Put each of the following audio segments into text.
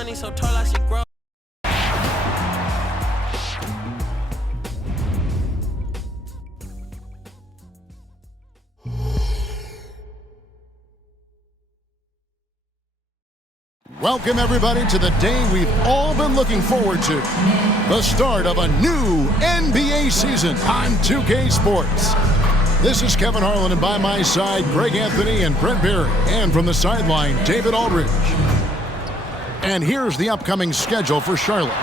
money so tall I should grow. Welcome, everybody, to the day we've all been looking forward to. The start of a new NBA season on 2K Sports. This is Kevin Harlan, and by my side, Greg Anthony and Brent Berry. And from the sideline, David Aldridge. And here's the upcoming schedule for Charlotte.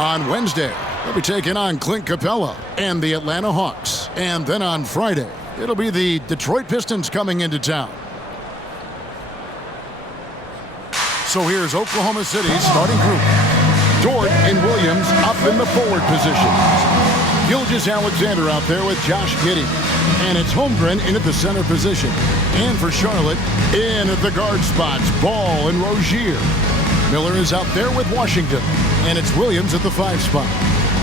On Wednesday, they'll be taking on Clint Capella and the Atlanta Hawks. And then on Friday, it'll be the Detroit Pistons coming into town. So here's Oklahoma City's starting group. Dort and Williams up in the forward positions. Gilgeous-Alexander out there with Josh Giddey. And it's Holmgren in at the center position. And for Charlotte, in at the guard spots, Ball and Rozier. Miller is out there with Washington. And it's Williams at the 5 spot.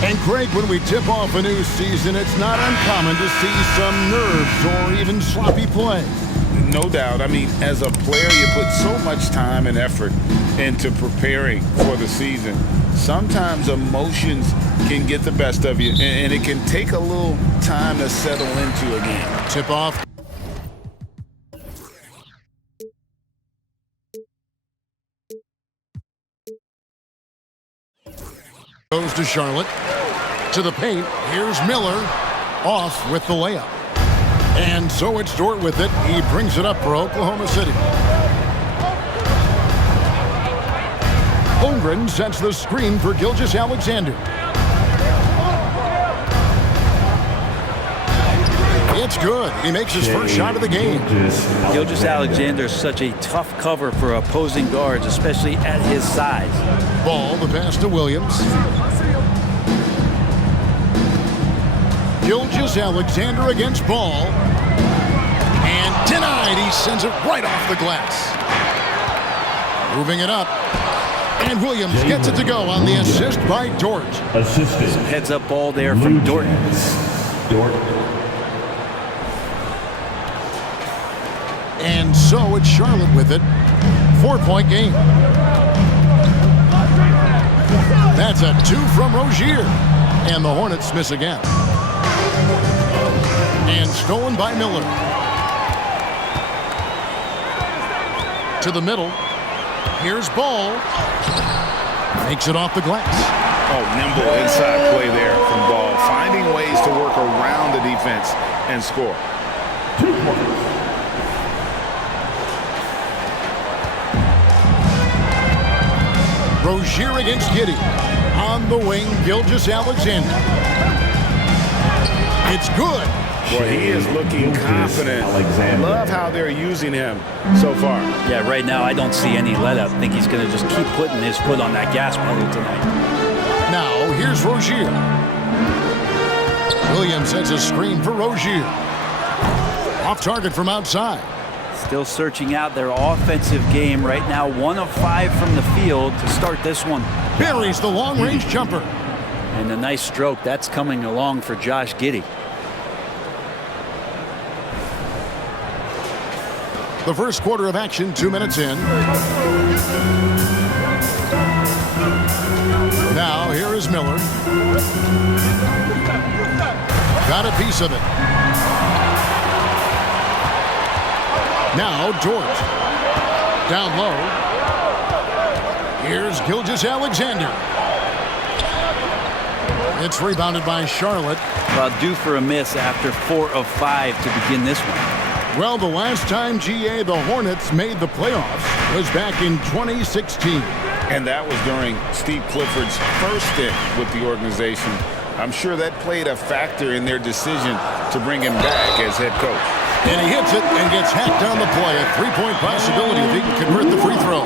And Craig, when we tip off a new season, it's not uncommon to see some nerves or even sloppy play. No doubt. I mean, as a player, you put so much time and effort into preparing for the season. Sometimes emotions can get the best of you, and it can take a little time to settle into a game. Tip off. Goes to Charlotte. To the paint. Here's Miller. Off with the layup. And so it's Dort with it. He brings it up for Oklahoma City. Holmgren sets the screen for Gilgeous-Alexander. It's good. He makes his first shot of the game. Gilgeous-Alexander is such a tough cover for opposing guards, especially at his size. Ball, the pass to Williams. Gilgeous-Alexander against Ball. And denied. He sends it right off the glass. Moving it up. And Williams gets it to go on the assist by Dort. Some heads-up ball there from Dort. And so it's Charlotte with it. 4-point game. That's a 2 from Rozier. And the Hornets miss again. And stolen by Miller. To the middle. Here's Ball. Makes it off the glass. Oh, nimble inside play there from Ball. Finding ways to work around the defense and score. 2 points. Rozier against Giddey. On the wing, Gilgeous-Alexander. It's good. Boy, he is looking confident. Love how they're using him so far. Yeah, right now I don't see any let-up. I think he's going to just keep putting his foot on that gas pedal tonight. Now, here's Rozier. Williams sets a screen for Rozier. Off target from outside. Still searching out their offensive game right now. 1 of 5 from the field to start this one. Buries the long-range jumper. And a nice stroke. That's coming along for Josh Giddey. The first quarter of action, 2 minutes in. Now, here is Miller. Got a piece of it. Now, Dort. Down low. Here's Gilgeous-Alexander. It's rebounded by Charlotte. Well, due for a miss after 4 of 5 to begin this one. Well, the last time the Hornets made the playoffs was back in 2016. And that was during Steve Clifford's first stint with the organization. I'm sure that played a factor in their decision to bring him back as head coach. And he hits it and gets hacked on the play. A 3-point possibility if he can convert the free throw.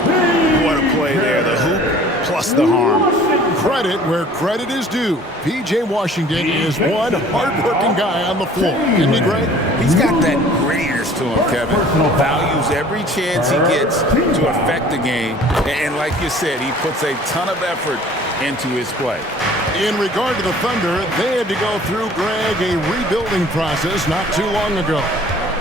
What a play there. The hoop plus the harm. Credit where credit is due. P.J. Washington is one hard-working guy on the floor. Isn't he great? He's got that grittiness to him, Kevin. Values every chance he gets to affect the game. And like you said, he puts a ton of effort into his play. In regard to the Thunder, they had to go through, Greg, a rebuilding process not too long ago.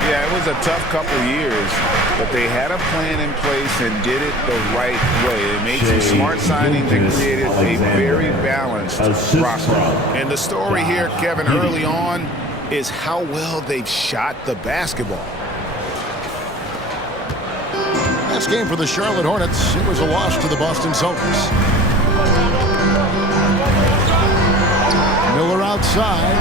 Yeah, it was a tough couple years, but they had a plan in place and did it the right way. They made some smart signings and created a very balanced roster. And the story here, Kevin, early on is how well they've shot the basketball. Last game for the Charlotte Hornets, it was a loss to the Boston Celtics. Miller outside.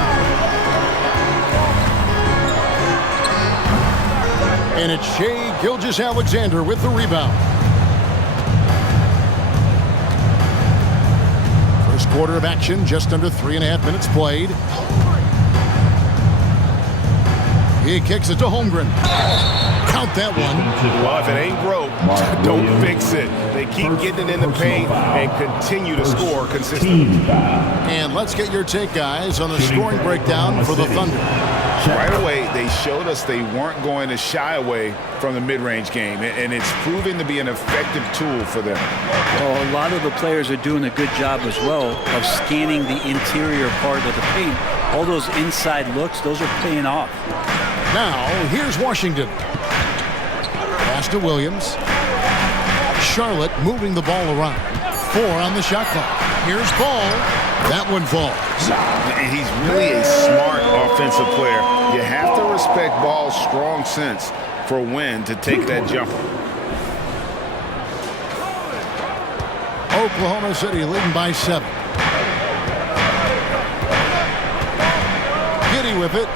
And it's Shai Gilgeous-Alexander with the rebound. First quarter of action, just under 3.5 minutes played. He kicks it to Holmgren. Count that one. Well, if it ain't broke, don't fix it. They keep getting it in the paint and continue to score consistently. And let's get your take, guys, on the scoring breakdown for the Thunder. Right away, they showed us they weren't going to shy away from the mid-range game, and it's proving to be an effective tool for them. Well, a lot of the players are doing a good job as well of scanning the interior part of the paint. All those inside looks, those are paying off. Now, here's Washington. Pass to Williams. Charlotte moving the ball around. 4 on the shot clock. Here's Ball. That one falls. And he's really a smart offensive player. You have to respect Ball's strong sense for when to take that jumper. Oklahoma City leading by 7. Giddy with it.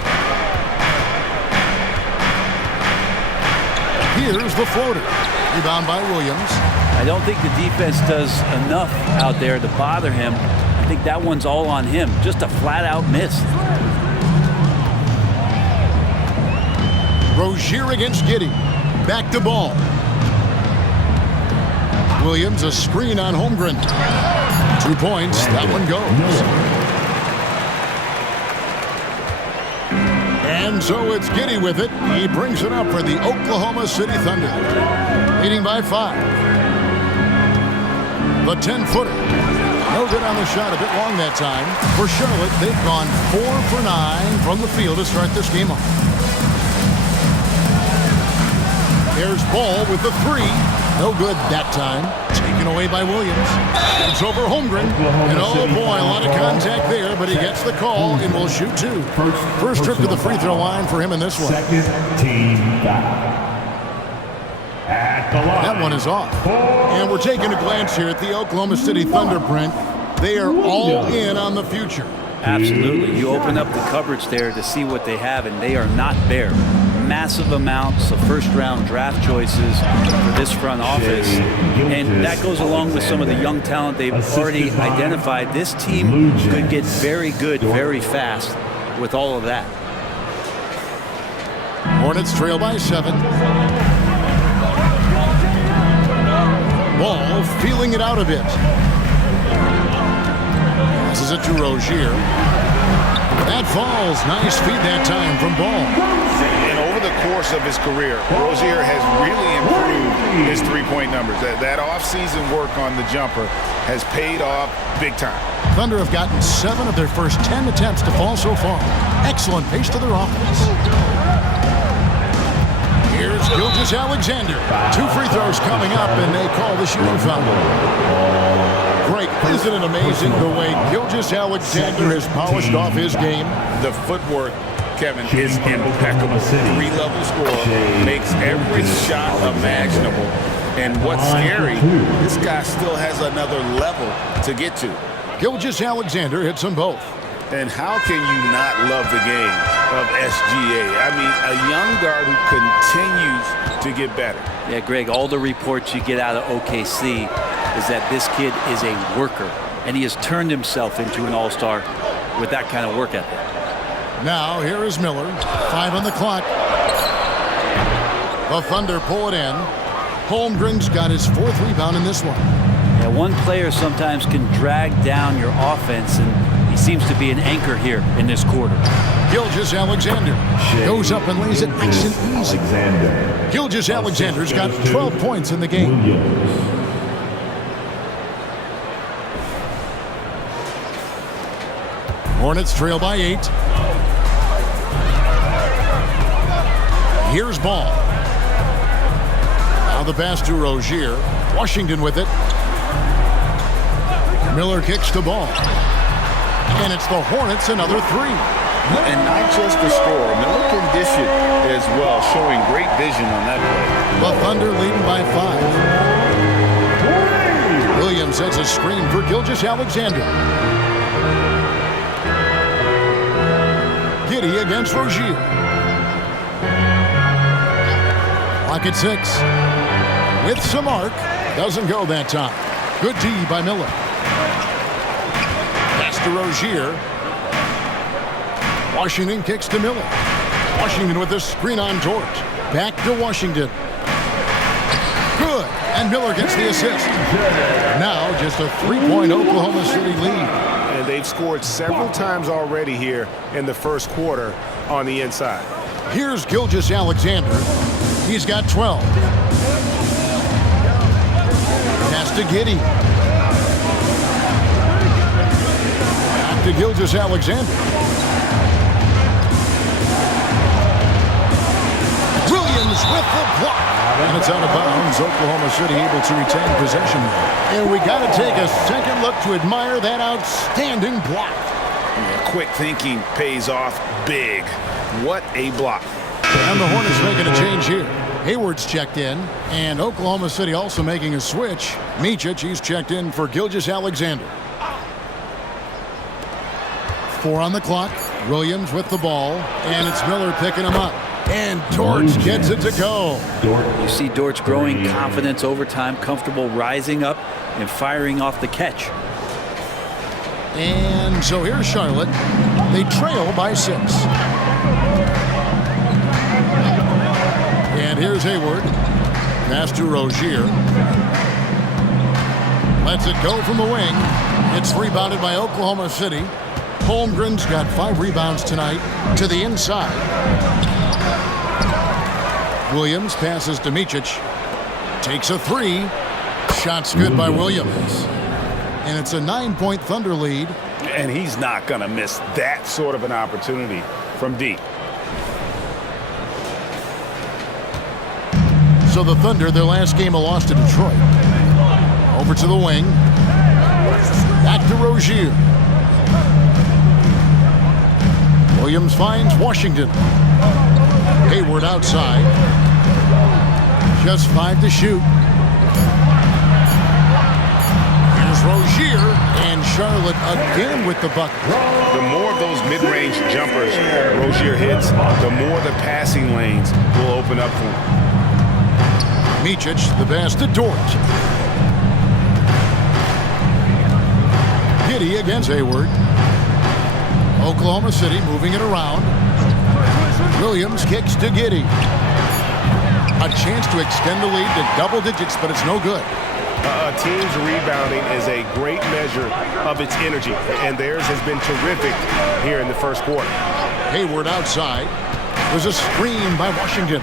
Here's the floater. Rebound by Williams. I don't think the defense does enough out there to bother him. I think that one's all on him. Just a flat-out miss. Rozier against Giddy. Back to Ball. Williams, a screen on Holmgren. 2 points. That one goes. And so it's Giddy with it. He brings it up for the Oklahoma City Thunder. Leading by 5. The 10-footer. No good on the shot, a bit long that time. For Charlotte, they've gone 4 for 9 from the field to start this game off. There's Ball with the 3. No good that time. Taken away by Williams. It's over Holmgren. And oh boy, a lot of contact there, but he gets the call and will shoot 2. First trip to the free throw line for him in this one. Second team foul. At the line. That one is off. And we're taking a glance here at the Oklahoma City Thunder, Brent. They are all in on the future. Absolutely. You open up the cupboards there to see what they have, and they are not bare. Massive amounts of first-round draft choices for this front office. And that goes along with some of the young talent they've already identified. This team could get very good very fast with all of that. Hornets trail by 7. Ball feeling it out a bit. Passes it to Rozier. That falls. Nice feed that time from Ball. And over the course of his career, Rozier has really improved his three-point numbers. That off-season work on the jumper has paid off big time. Thunder have gotten 7 of their first 10 attempts to fall so far. Excellent pace to their offense. Here's Gilgeous-Alexander. 2 free throws coming up, and they call the shooting foul. Greg, isn't it amazing the way Gilgeous-Alexander has polished off his game? The footwork, Kevin, is impeccable. 3-level score, makes every shot imaginable. And what's scary, this guy still has another level to get to. Gilgeous-Alexander hits them both. And how can you not love the game of SGA? I mean, a young guard who continues to get better. Yeah, Greg, all the reports you get out of OKC is that this kid is a worker, and he has turned himself into an all-star with that kind of work ethic. Now, here is Miller. 5 on the clock. The Thunder pull it in. Holmgren's got his 4th rebound in this one. Yeah, one player sometimes can drag down your offense, and he seems to be an anchor here in this quarter. Gilgeous-Alexander goes up and lays it nice and easy. Gilgeous-Alexander's got 12 points in the game. Hornets trail by 8. Here's ball. Now the pass to Rozier. Washington with it. Miller kicks the ball. And it's the Hornets, another three. And not just the score. Miller can dish it as well, showing great vision on that play. The Thunder leading by 5. Williams sets a screen for Gilgeous-Alexander. Giddey against Rozier. Clock at 6. With some arc. Doesn't go that time. Good D by Miller. Pass to Rozier. Washington kicks to Miller. Washington with the screen on George. Back to Washington. Good. And Miller gets the assist. Now just a 3-point Oklahoma City lead. And they've scored several times already here in the first quarter on the inside. Here's Gilgeous-Alexander. He's got 12. Pass to Giddey. Back to Gilgeous-Alexander. Williams with the block. And it's out of bounds. Oklahoma City able to retain possession. And we got to take a second look to admire that outstanding block. Quick thinking pays off big. What a block. And the Hornets making a change here. Hayward's checked in, and Oklahoma City also making a switch. Micic, he's checked in for Gilgeous-Alexander. 4 on the clock. Williams with the ball, and it's Miller picking him up. And Dort gets it to go. You see Dort's growing confidence over time, comfortable rising up and firing off the catch. And so here's Charlotte. They trail by 6. And here's Hayward. Pass to Rozier. Lets it go from the wing. It's rebounded by Oklahoma City. Holmgren's got 5 rebounds tonight to the inside. Williams passes to Micic. Takes a 3. Shot's good by Williams. And it's a 9-point Thunder lead. And he's not going to miss that sort of an opportunity from deep. So the Thunder, their last game, a loss to Detroit. Over to the wing. Back to Rozier. Williams finds Washington. Hayward outside. Just 5 to shoot. Here's Rozier, and Charlotte again with the bucket. The more of those mid-range jumpers Rozier hits, the more the passing lanes will open up for him. Micic, the pass to Dort. Giddey against Hayward. Oklahoma City moving it around. Williams kicks to Giddey. A chance to extend the lead to double digits, but it's no good. A team's rebounding is a great measure of its energy, and theirs has been terrific here in the first quarter. Hayward outside. There's a screen by Washington.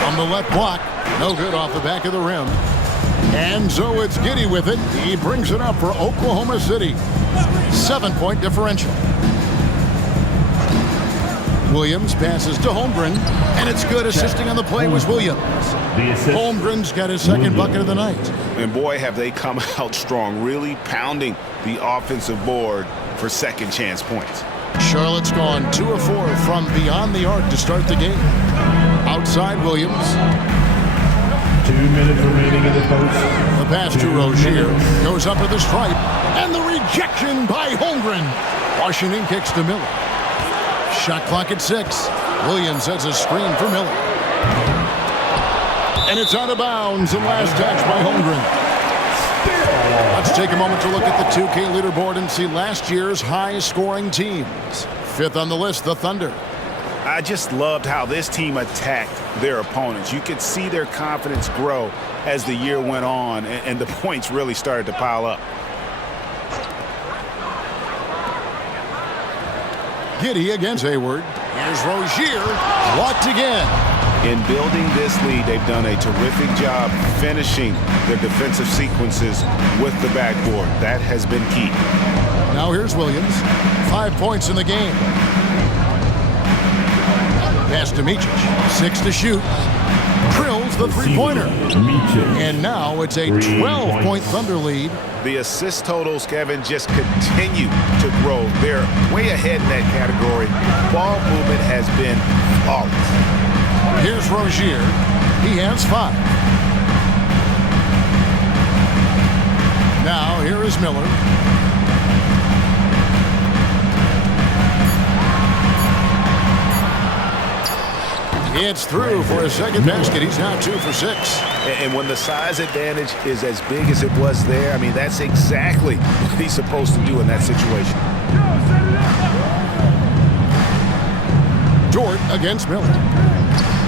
From the left block. No good off the back of the rim. And so it's Giddey with it. He brings it up for Oklahoma City. 7-point differential. Williams passes to Holmgren, and it's good. Assisting on the play was Williams. Holmgren's got his second bucket of the night. And boy, have they come out strong, really pounding the offensive board for second chance points. Charlotte's gone 2 of 4 from beyond the arc to start the game. Outside Williams. 2 minutes remaining in the first. The pass to Rozier goes up to the stripe, and the rejection by Holmgren. Washington kicks to Miller. Shot clock at 6. Williams sets a screen for Miller. And it's out of bounds. And last touch by Holmgren. Let's take a moment to look at the 2K leaderboard and see last year's high-scoring teams. 5th on the list, the Thunder. I just loved how this team attacked their opponents. You could see their confidence grow as the year went on, and the points really started to pile up. Giddey against Hayward. Here's Rozier. Blocked again. In building this lead, they've done a terrific job finishing their defensive sequences with the backboard. That has been key. Now here's Williams. 5 points in the game. Pass to Micic. 6 to shoot. Drills the three-pointer. And now it's a 12-point Thunder lead. The assist totals, Kevin, just continue to grow. They're way ahead in that category. Ball movement has been flawless. Here's Rozier. He has 5. Now here is Miller. It's through for a second basket. He's now 2 for 6. And when the size advantage is as big as it was there, I mean, that's exactly what he's supposed to do in that situation. Dort against Miller.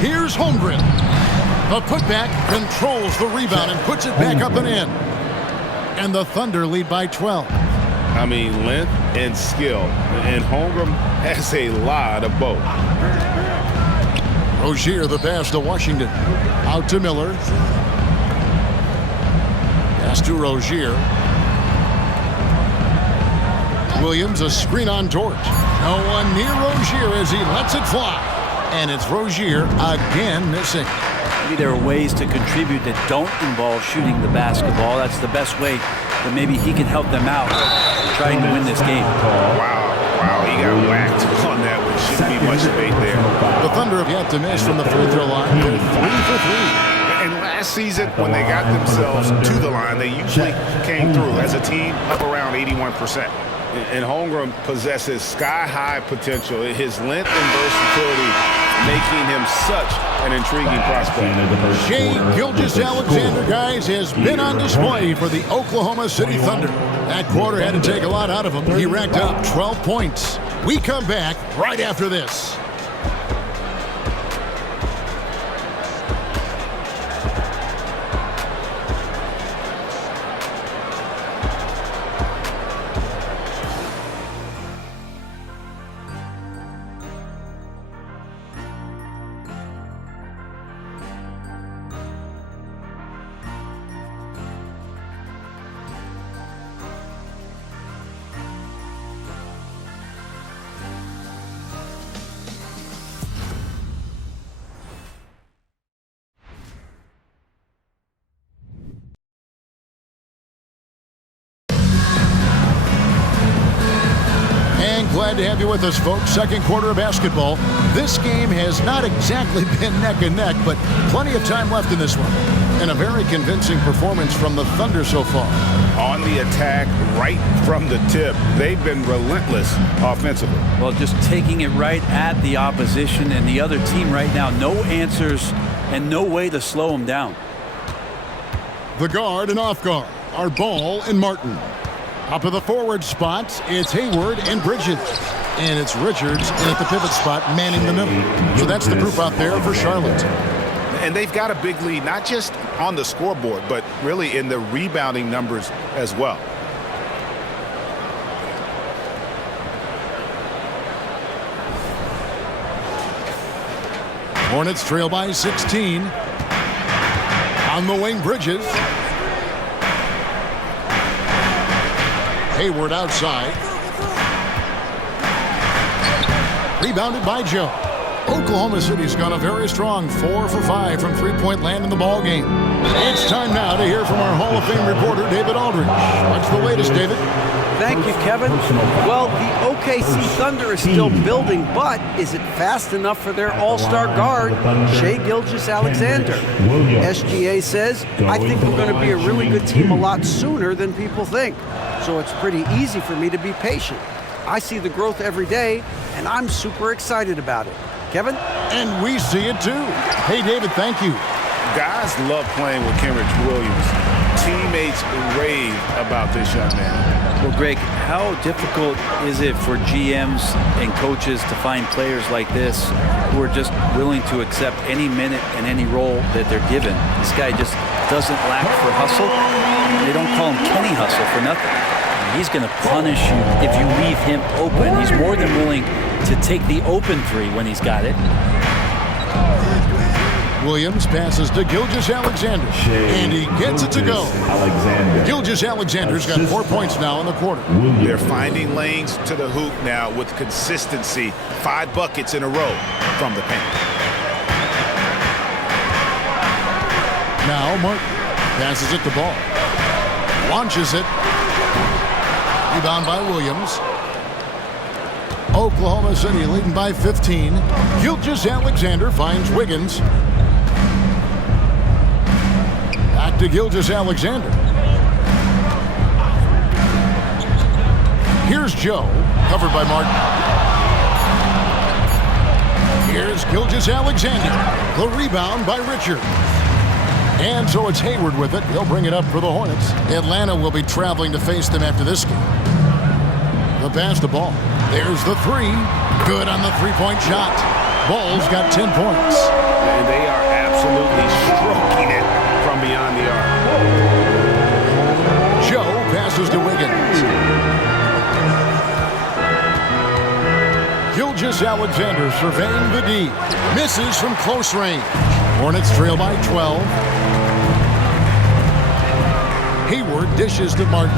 Here's Holmgren. The putback controls the rebound and puts it back up and in. And the Thunder lead by 12. I mean, length and skill. And Holmgren has a lot of both. Rozier, the pass to Washington. Out to Miller. Pass to Rozier. Williams, a screen on Dort. No one near Rozier as he lets it fly. And it's Rozier again missing. Maybe there are ways to contribute that don't involve shooting the basketball. That's the best way that maybe he can help them out trying to win this game. Wow, he got whacked on that one. Shouldn't be much debate there. The Thunder have yet to miss from the free throw line. They're 3 for 3. And last season, when they got themselves to the line, they usually came through as a team up around 81%. And Holmgren possesses sky-high potential. His length and versatility making him such an intriguing prospect. Shai Gilgeous-Alexander, guys, has been on display for the Oklahoma City Thunder. That quarter had to take a lot out of him. He racked up 12 points. We come back right after this. Glad to have you with us, folks. Second quarter of basketball. This game has not exactly been neck and neck, but plenty of time left in this one. And a very convincing performance from the Thunder so far. On the attack, right from the tip. They've been relentless offensively. Well, just taking it right at the opposition and the other team right now. No answers and no way to slow them down. The guard and off guard are Ball and Martin. Up of the forward spot, it's Hayward and Bridges. And it's Richards at the pivot spot, manning the middle. So that's the group out there for Charlotte. And they've got a big lead, not just on the scoreboard, but really in the rebounding numbers as well. Hornets trail by 16. On the wing, Bridges. Hayward outside. Rebounded by Joe. Oklahoma City's gone a very strong 4 for 5 from three-point land in the ball game. It's time now to hear from our Hall of Fame reporter, David Aldridge. What's the latest, David? Thank you, Kevin. Well, the OKC Thunder is still building, but is it fast enough for their all-star guard, Shai Gilgeous-Alexander? SGA says, I think we're going to be a really good team a lot sooner than people think. So it's pretty easy for me to be patient. I see the growth every day, and I'm super excited about it. Kevin? And we see it too. Hey, David, thank you. Guys love playing with Kenrich Williams. Teammates rave about this young man. Well, Greg, how difficult is it for GMs and coaches to find players like this who are just willing to accept any minute and any role that they're given? This guy just doesn't lack for hustle. They don't call him Kenny Hustle for nothing. He's going to punish you if you leave him open. He's more than willing to take the open three when he's got it. Williams passes to Gilgeous-Alexander, and he gets it to go. Gilgeous-Alexander's got 4 points now in the quarter. They're finding lanes to the hoop now with consistency. 5 buckets in a row from the paint. Now Martin passes it to Ball. Launches it. Rebound by Williams. Oklahoma City leading by 15. Gilgeous-Alexander finds Wiggins. Back to Gilgeous-Alexander. Here's Joe, covered by Martin. Here's Gilgeous-Alexander. The rebound by Richard. And so it's Hayward with it. He'll bring it up for the Hornets. Atlanta will be traveling to face them after this game. The pass to Ball. There's the three. Good on the three-point shot. Ball's got 10 points. And they are absolutely stroking it from beyond the arc. Joe passes to Wiggins. Gilgeous-Alexander surveying the D. Misses from close range. Hornets trail by 12. Hayward dishes to Martin.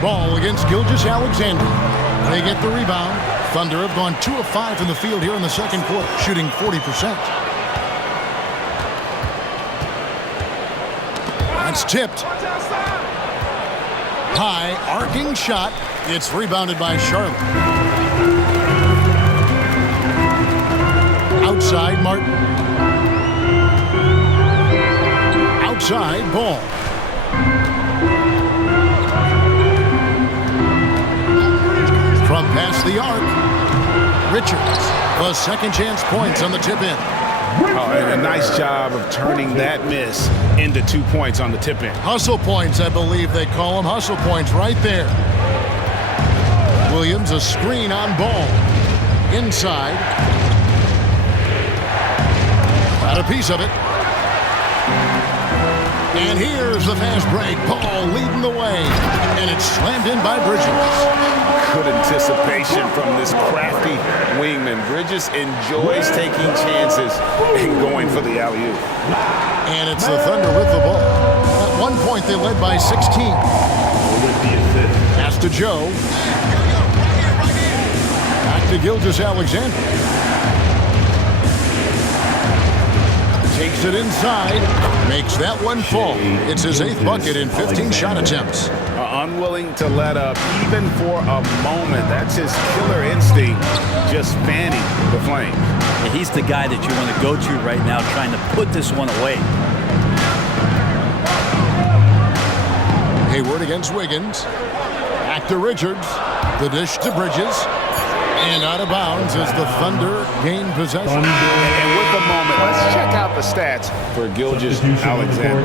Ball against Gilgeous-Alexander. They get the rebound. Thunder have gone 2 of 5 in the field here in the second quarter, shooting 40%. That's tipped. High, arcing shot. It's rebounded by Charlotte. Outside, Martin. Outside, Ball. From past the arc, Richards. The second chance points on the tip-in. Oh, and a nice job of turning that miss into 2 points on the tip-in. Hustle points, I believe they call them. Hustle points right there. Williams, a screen on Ball. Inside. Got a piece of it. And here's the fast break. Ball leading the way. And it's slammed in by Bridges. Good anticipation from this crafty wingman. Bridges enjoys taking chances and going for the alley-oop. And it's the Thunder with the ball. At one point, they led by 16. Pass to Joe. Back to Gilgeous-Alexander. Takes it inside. Makes that one fall. It's his 8th bucket in 15 shot attempts. Unwilling to let up even for a moment. That's his killer instinct, just fanning the flame. Yeah, he's the guy that you want to go to right now, trying to put this one away. Hayward against Wiggins. Back to Richards. The dish to Bridges. And out of bounds as the Thunder gain possession. And with the moment, let's check out the stats for Gilgeous-Alexander.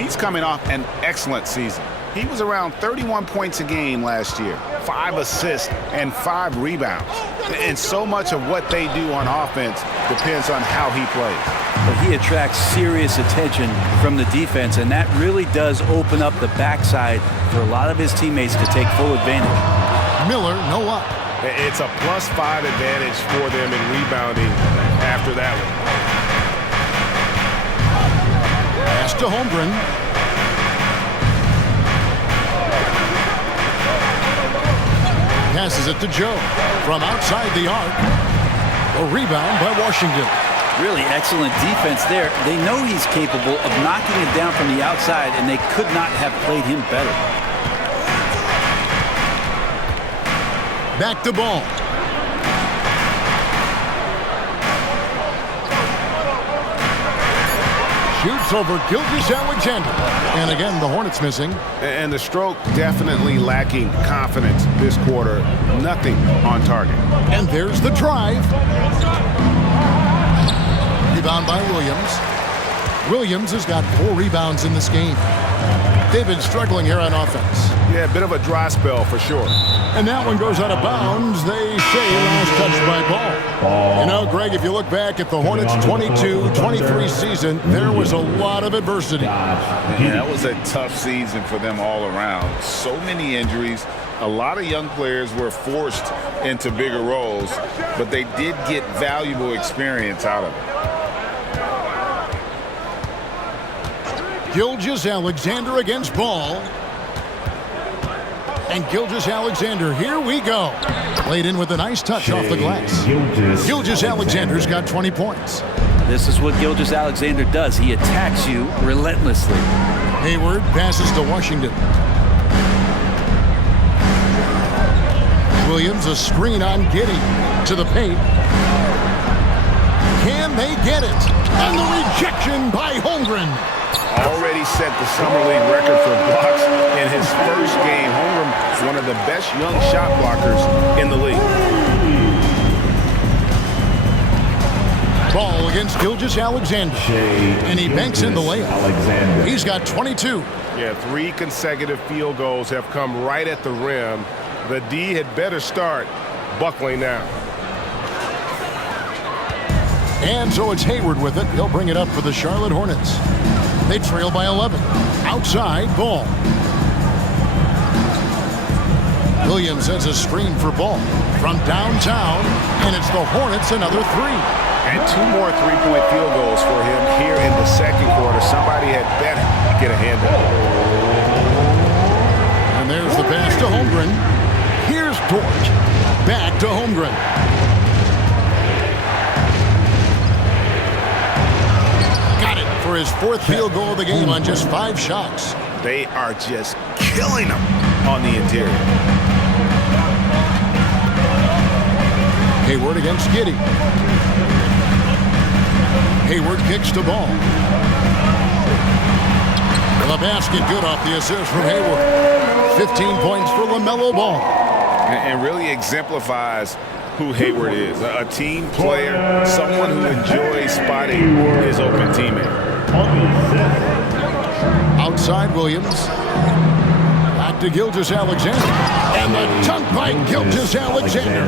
He's coming off an excellent season. He was around 31 points a game last year, 5 assists and 5 rebounds. And so much of what they do on offense depends on how he plays. But he attracts serious attention from the defense, and that really does open up the backside for a lot of his teammates to take full advantage. Miller, no up. It's a +5 advantage for them in rebounding after that one. Pass to Holmgren. Passes it to Joe. From outside the arc. A rebound by Washington. Really excellent defense there. They know he's capable of knocking it down from the outside, and they could not have played him better. Back to Ball. Shoots over Gilgeous-Alexander. And again, the Hornets missing. And the stroke definitely lacking confidence this quarter. Nothing on target. And there's the drive. Rebound by Williams. Williams has got 4 rebounds in this game. They've been struggling here on offense. Yeah, a bit of a dry spell for sure. And that one goes out of bounds. They say last touch by Ball. You know, Greg, if you look back at the Hornets' 22-23 season, there was a lot of adversity. Yeah, that was a tough season for them all around. So many injuries. A lot of young players were forced into bigger roles, but they did get valuable experience out of it. Gilgeous-Alexander against Ball. And Gilgeous-Alexander, here we go. Laid in with a nice touch off the glass. Gilgeous-Alexander's got 20 points. This is what Gilgeous-Alexander does. He attacks you relentlessly. Hayward passes to Washington. Williams, a screen on Giddey to the paint. Can they get it? And the rejection by Holmgren. Already set the Summer League record for blocks in his first game. Holmgren is one of the best young shot blockers in the league. Ball against Gilgeous-Alexander. And he banks in the layup. He's got 22. Yeah, 3 consecutive field goals have come right at the rim. The D had better start buckling now. And so it's Hayward with it. He'll bring it up for the Charlotte Hornets. They trail by 11. Outside, Ball. Williams has a screen for Ball from downtown, and it's the Hornets another 3. And 2 more three-point field goals for him here in the second quarter. Somebody had better get a hand on it. And there's the pass to Holmgren. Here's Dort. Back to Holmgren. Got it for his 4th field goal of the game on just 5 shots. They are just killing them on the interior. Hayward against Giddey. Hayward kicks to Ball. The basket good off the assist from Hayward. 15 points for LaMelo Ball. And really exemplifies who Hayward is. A team player, someone who enjoys spotting his open teammate. Outside Williams. Back to Gilgeous-Alexander. And the dunk by Gilgeous-Alexander.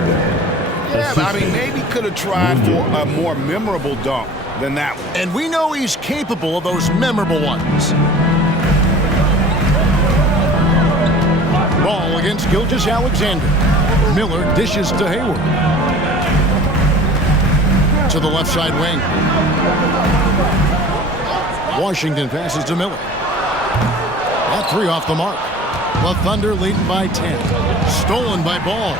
Yeah, I mean, maybe could have tried for a more memorable dunk than that one. And we know he's capable of those memorable ones. Ball against Gilgeous-Alexander. Miller dishes to Hayward. To the left side wing. Washington passes to Miller. That 3 off the mark. The Thunder leading by 10. Stolen by Ball.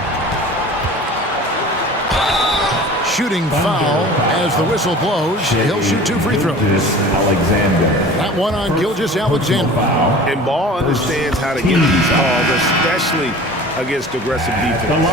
Shooting foul as the whistle blows. He'll shoot 2 free throws. That one on Gilgeous-Alexander. And Ball understands how to get these calls, especially against aggressive defense.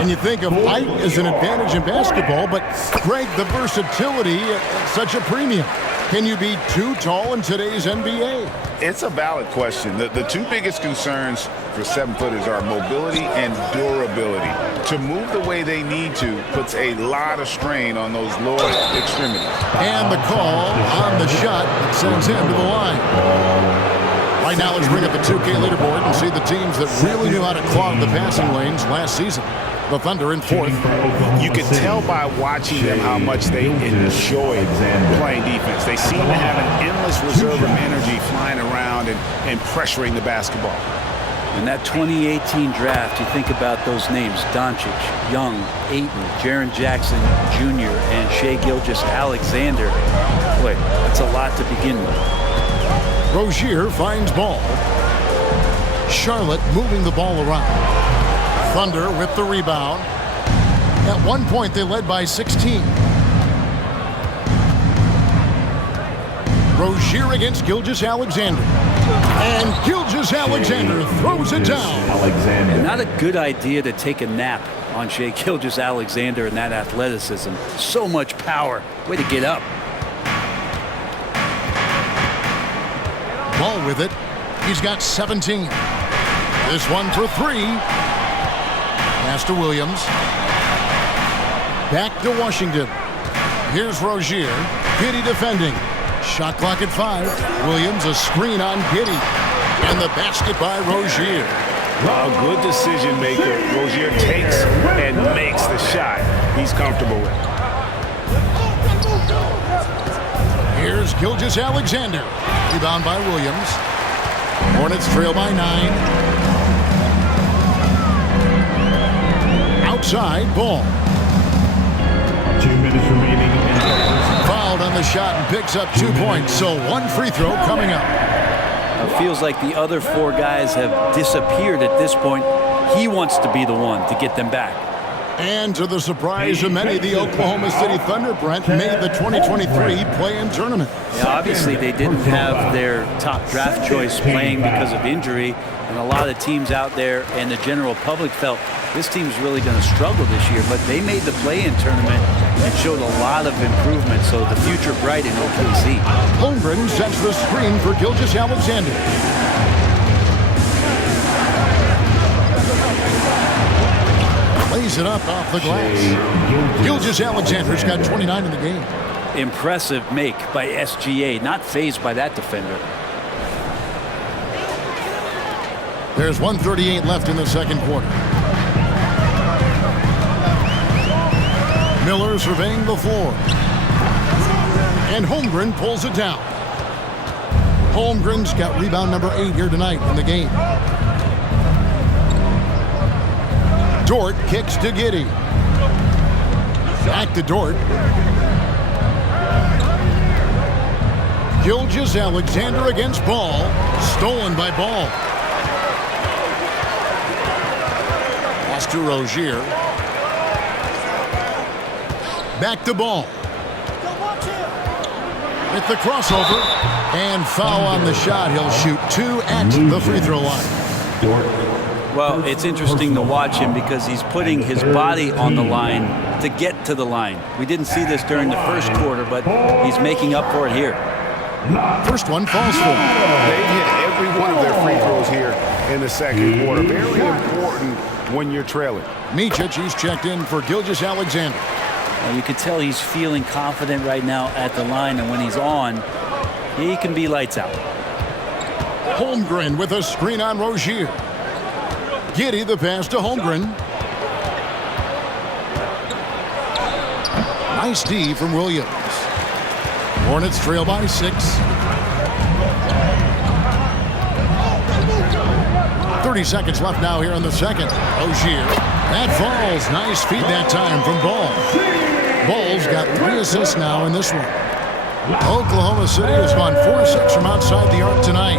And you think of height as an advantage in basketball, but Greg, the versatility at such a premium. Can you be too tall in today's NBA? It's a valid question. The 2 biggest concerns for 7-footers are mobility and durability. To move the way they need to puts a lot of strain on those lower extremities. And the call on the shot that sends him to the line. Right now, let's bring up the 2K leaderboard and see the teams that really knew how to clog the passing lanes last season. The Thunder in 4th. You can tell by watching them how much they enjoy playing defense. They seem to have an endless reserve of energy flying around and pressuring the basketball. In that 2018 draft, you think about those names: Doncic, Young, Ayton, Jaren Jackson Jr., and Shai Gilgeous-Alexander. Boy, that's a lot to begin with. Rozier finds Ball. Charlotte moving the ball around. Thunder with the rebound. At one point, they led by 16. Rozier against Gilgeous-Alexander. And Gilgeous-Alexander throws it down. And not a good idea to take a nap on Shai Gilgeous-Alexander and that athleticism. So much power. Way to get up. Ball with it. He's got 17. This one for 3. Pass to Williams. Back to Washington. Here's Rozier. Giddey defending. Shot clock at 5. Williams a screen on Giddey. And the basket by Rozier. A good decision maker. Rozier takes and makes the shot he's comfortable with. Here's Gilgeous-Alexander. Rebound by Williams. Hornets trail by 9. Outside, Ball. 2 minutes remaining in the first. Fouled on the shot and picks up 2 points. So 1 free throw coming up. It feels like the other 4 guys have disappeared at this point. He wants to be the one to get them back. And to the surprise of many, the Oklahoma City Thunder, Brent, made the 2023 play-in tournament. Yeah, obviously, they didn't have their top draft choice playing because of injury, and a lot of teams out there and the general public felt this team's really going to struggle this year, but they made the play-in tournament and showed a lot of improvement, so the future bright in OKC. Holmgren sets the screen for Gilgeous-Alexander. Lays it up off the glass. Gilgeous-Alexander's got 29 in the game. Impressive make by SGA, not fazed by that defender. There's 1:38 left in the second quarter. Miller surveying the floor. And Holmgren pulls it down. Holmgren's got rebound number 8 here tonight in the game. Dort kicks to Giddey. Back to Dort. Gilgeous-Alexander against Ball. Stolen by Ball. Pass to Rozier. Back to Ball. With the crossover. And foul on the shot. He'll shoot 2 at the free throw line. Well, it's interesting to watch him because he's putting his body on the line to get to the line. We didn't see this during the first quarter, but he's making up for it here. First one falls for him. They've hit every one of their free throws here in the second quarter. Very important when you're trailing. Micic, he's checked in for Gilgeous-Alexander. You can tell he's feeling confident right now at the line, and when he's on, he can be lights out. Holmgren with a screen on Rozier. Giddey the pass to Holmgren. Nice D from Williams. Hornets trail by 6. 30 seconds left now here in the second. Rozier. That falls. Nice feed that time from Ball. Ball's got 3 assists now in this one. Oklahoma City has gone 4-6 from outside the arc tonight.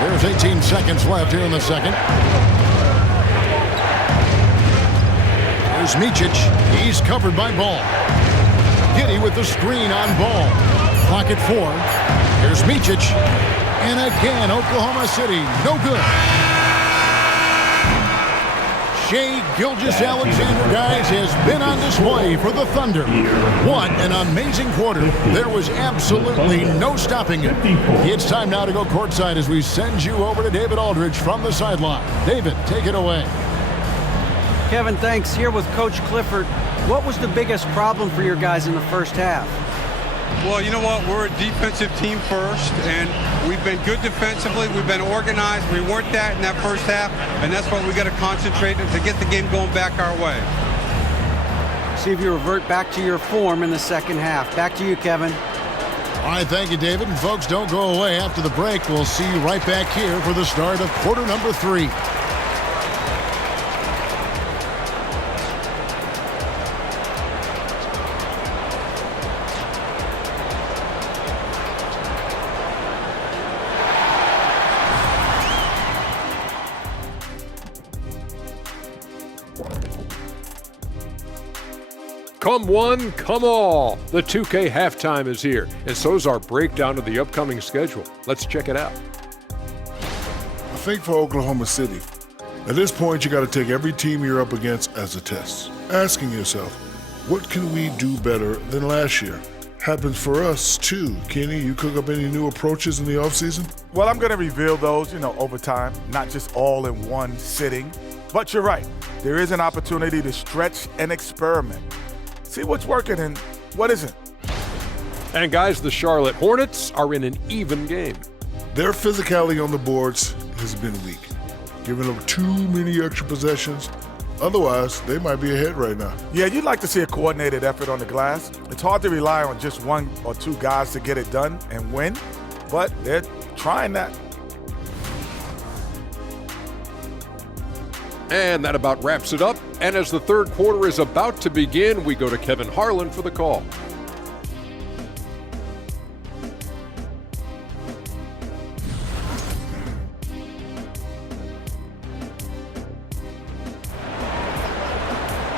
There's 18 seconds left here in the second. There's Micic. He's covered by Ball. Giddey with the screen on Ball. Clock at 4. Here's Micic. And again, Oklahoma City, no good. Shai Gilgeous-Alexander, guys, has been on display for the Thunder. What an amazing quarter. There was absolutely no stopping it. It's time now to go courtside as we send you over to David Aldridge from the sideline. David, take it away. Kevin, thanks. Here with Coach Clifford. What was the biggest problem for your guys in the first half? Well, you know what? We're a defensive team first, and we've been good defensively. We've been organized. We weren't that in that first half, and that's what we got to concentrate on to get the game going back our way. See if you revert back to your form in the second half. Back to you, Kevin. All right, thank you, David. And folks, don't go away. After the break, we'll see you right back here for the start of quarter number 3. Come one, come all. The 2K halftime is here, and so is our breakdown of the upcoming schedule. Let's check it out. I think for Oklahoma City, at this point you got to take every team you're up against as a test. Asking yourself, what can we do better than last year? Happens for us too. Kenny, you cook up any new approaches in the offseason? Well, I'm going to reveal those, over time, not just all in one sitting. But you're right. There is an opportunity to stretch and experiment. See what's working and what isn't. And guys, the Charlotte Hornets are in an even game. Their physicality on the boards has been weak, giving up too many extra possessions. Otherwise, they might be ahead right now. Yeah, you'd like to see a coordinated effort on the glass. It's hard to rely on just one or two guys to get it done and win, but they're trying that. And that about wraps it up. And as the third quarter is about to begin, we go to Kevin Harlan for the call.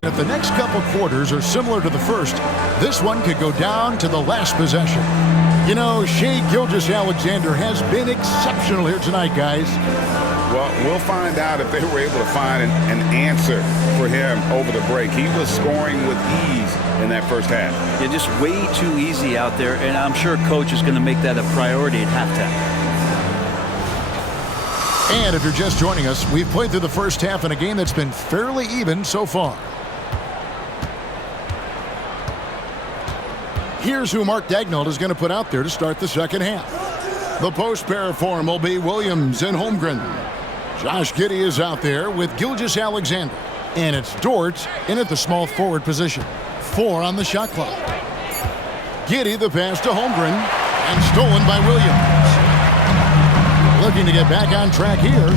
If the next couple quarters are similar to the first, this one could go down to the last possession. You know, Shai Gilgeous-Alexander has been exceptional here tonight, guys. Well, we'll find out if they were able to find an answer for him over the break. He was scoring with ease in that first half. Yeah, just way too easy out there, and I'm sure coach is going to make that a priority at halftime. And if you're just joining us, we've played through the first half in a game that's been fairly even so far. Here's who Mark Daigneault is going to put out there to start the second half. The post pair form will be Williams and Holmgren. Josh Giddey is out there with Gilgeous-Alexander. And it's Dort in at the small forward position. 4 on the shot clock. Giddey the pass to Holmgren and stolen by Williams. Looking to get back on track here.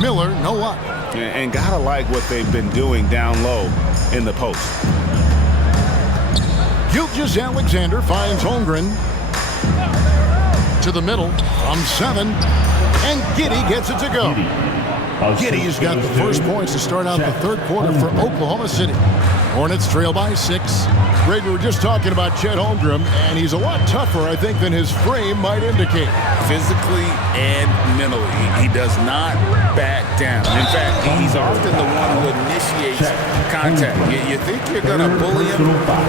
Miller, no luck. And gotta like what they've been doing down low in the post. Gilgeous-Alexander finds Holmgren to the middle from 7, and Giddey gets it to go. Giddey's got the first points to start out the third quarter for Oklahoma City. Hornets trail by 6. Greg, we were just talking about Chet Holmgren, and he's a lot tougher, I think, than his frame might indicate. Physically and mentally, he does not back down. In fact, he's often the one who initiates contact. You think you're going to bully him,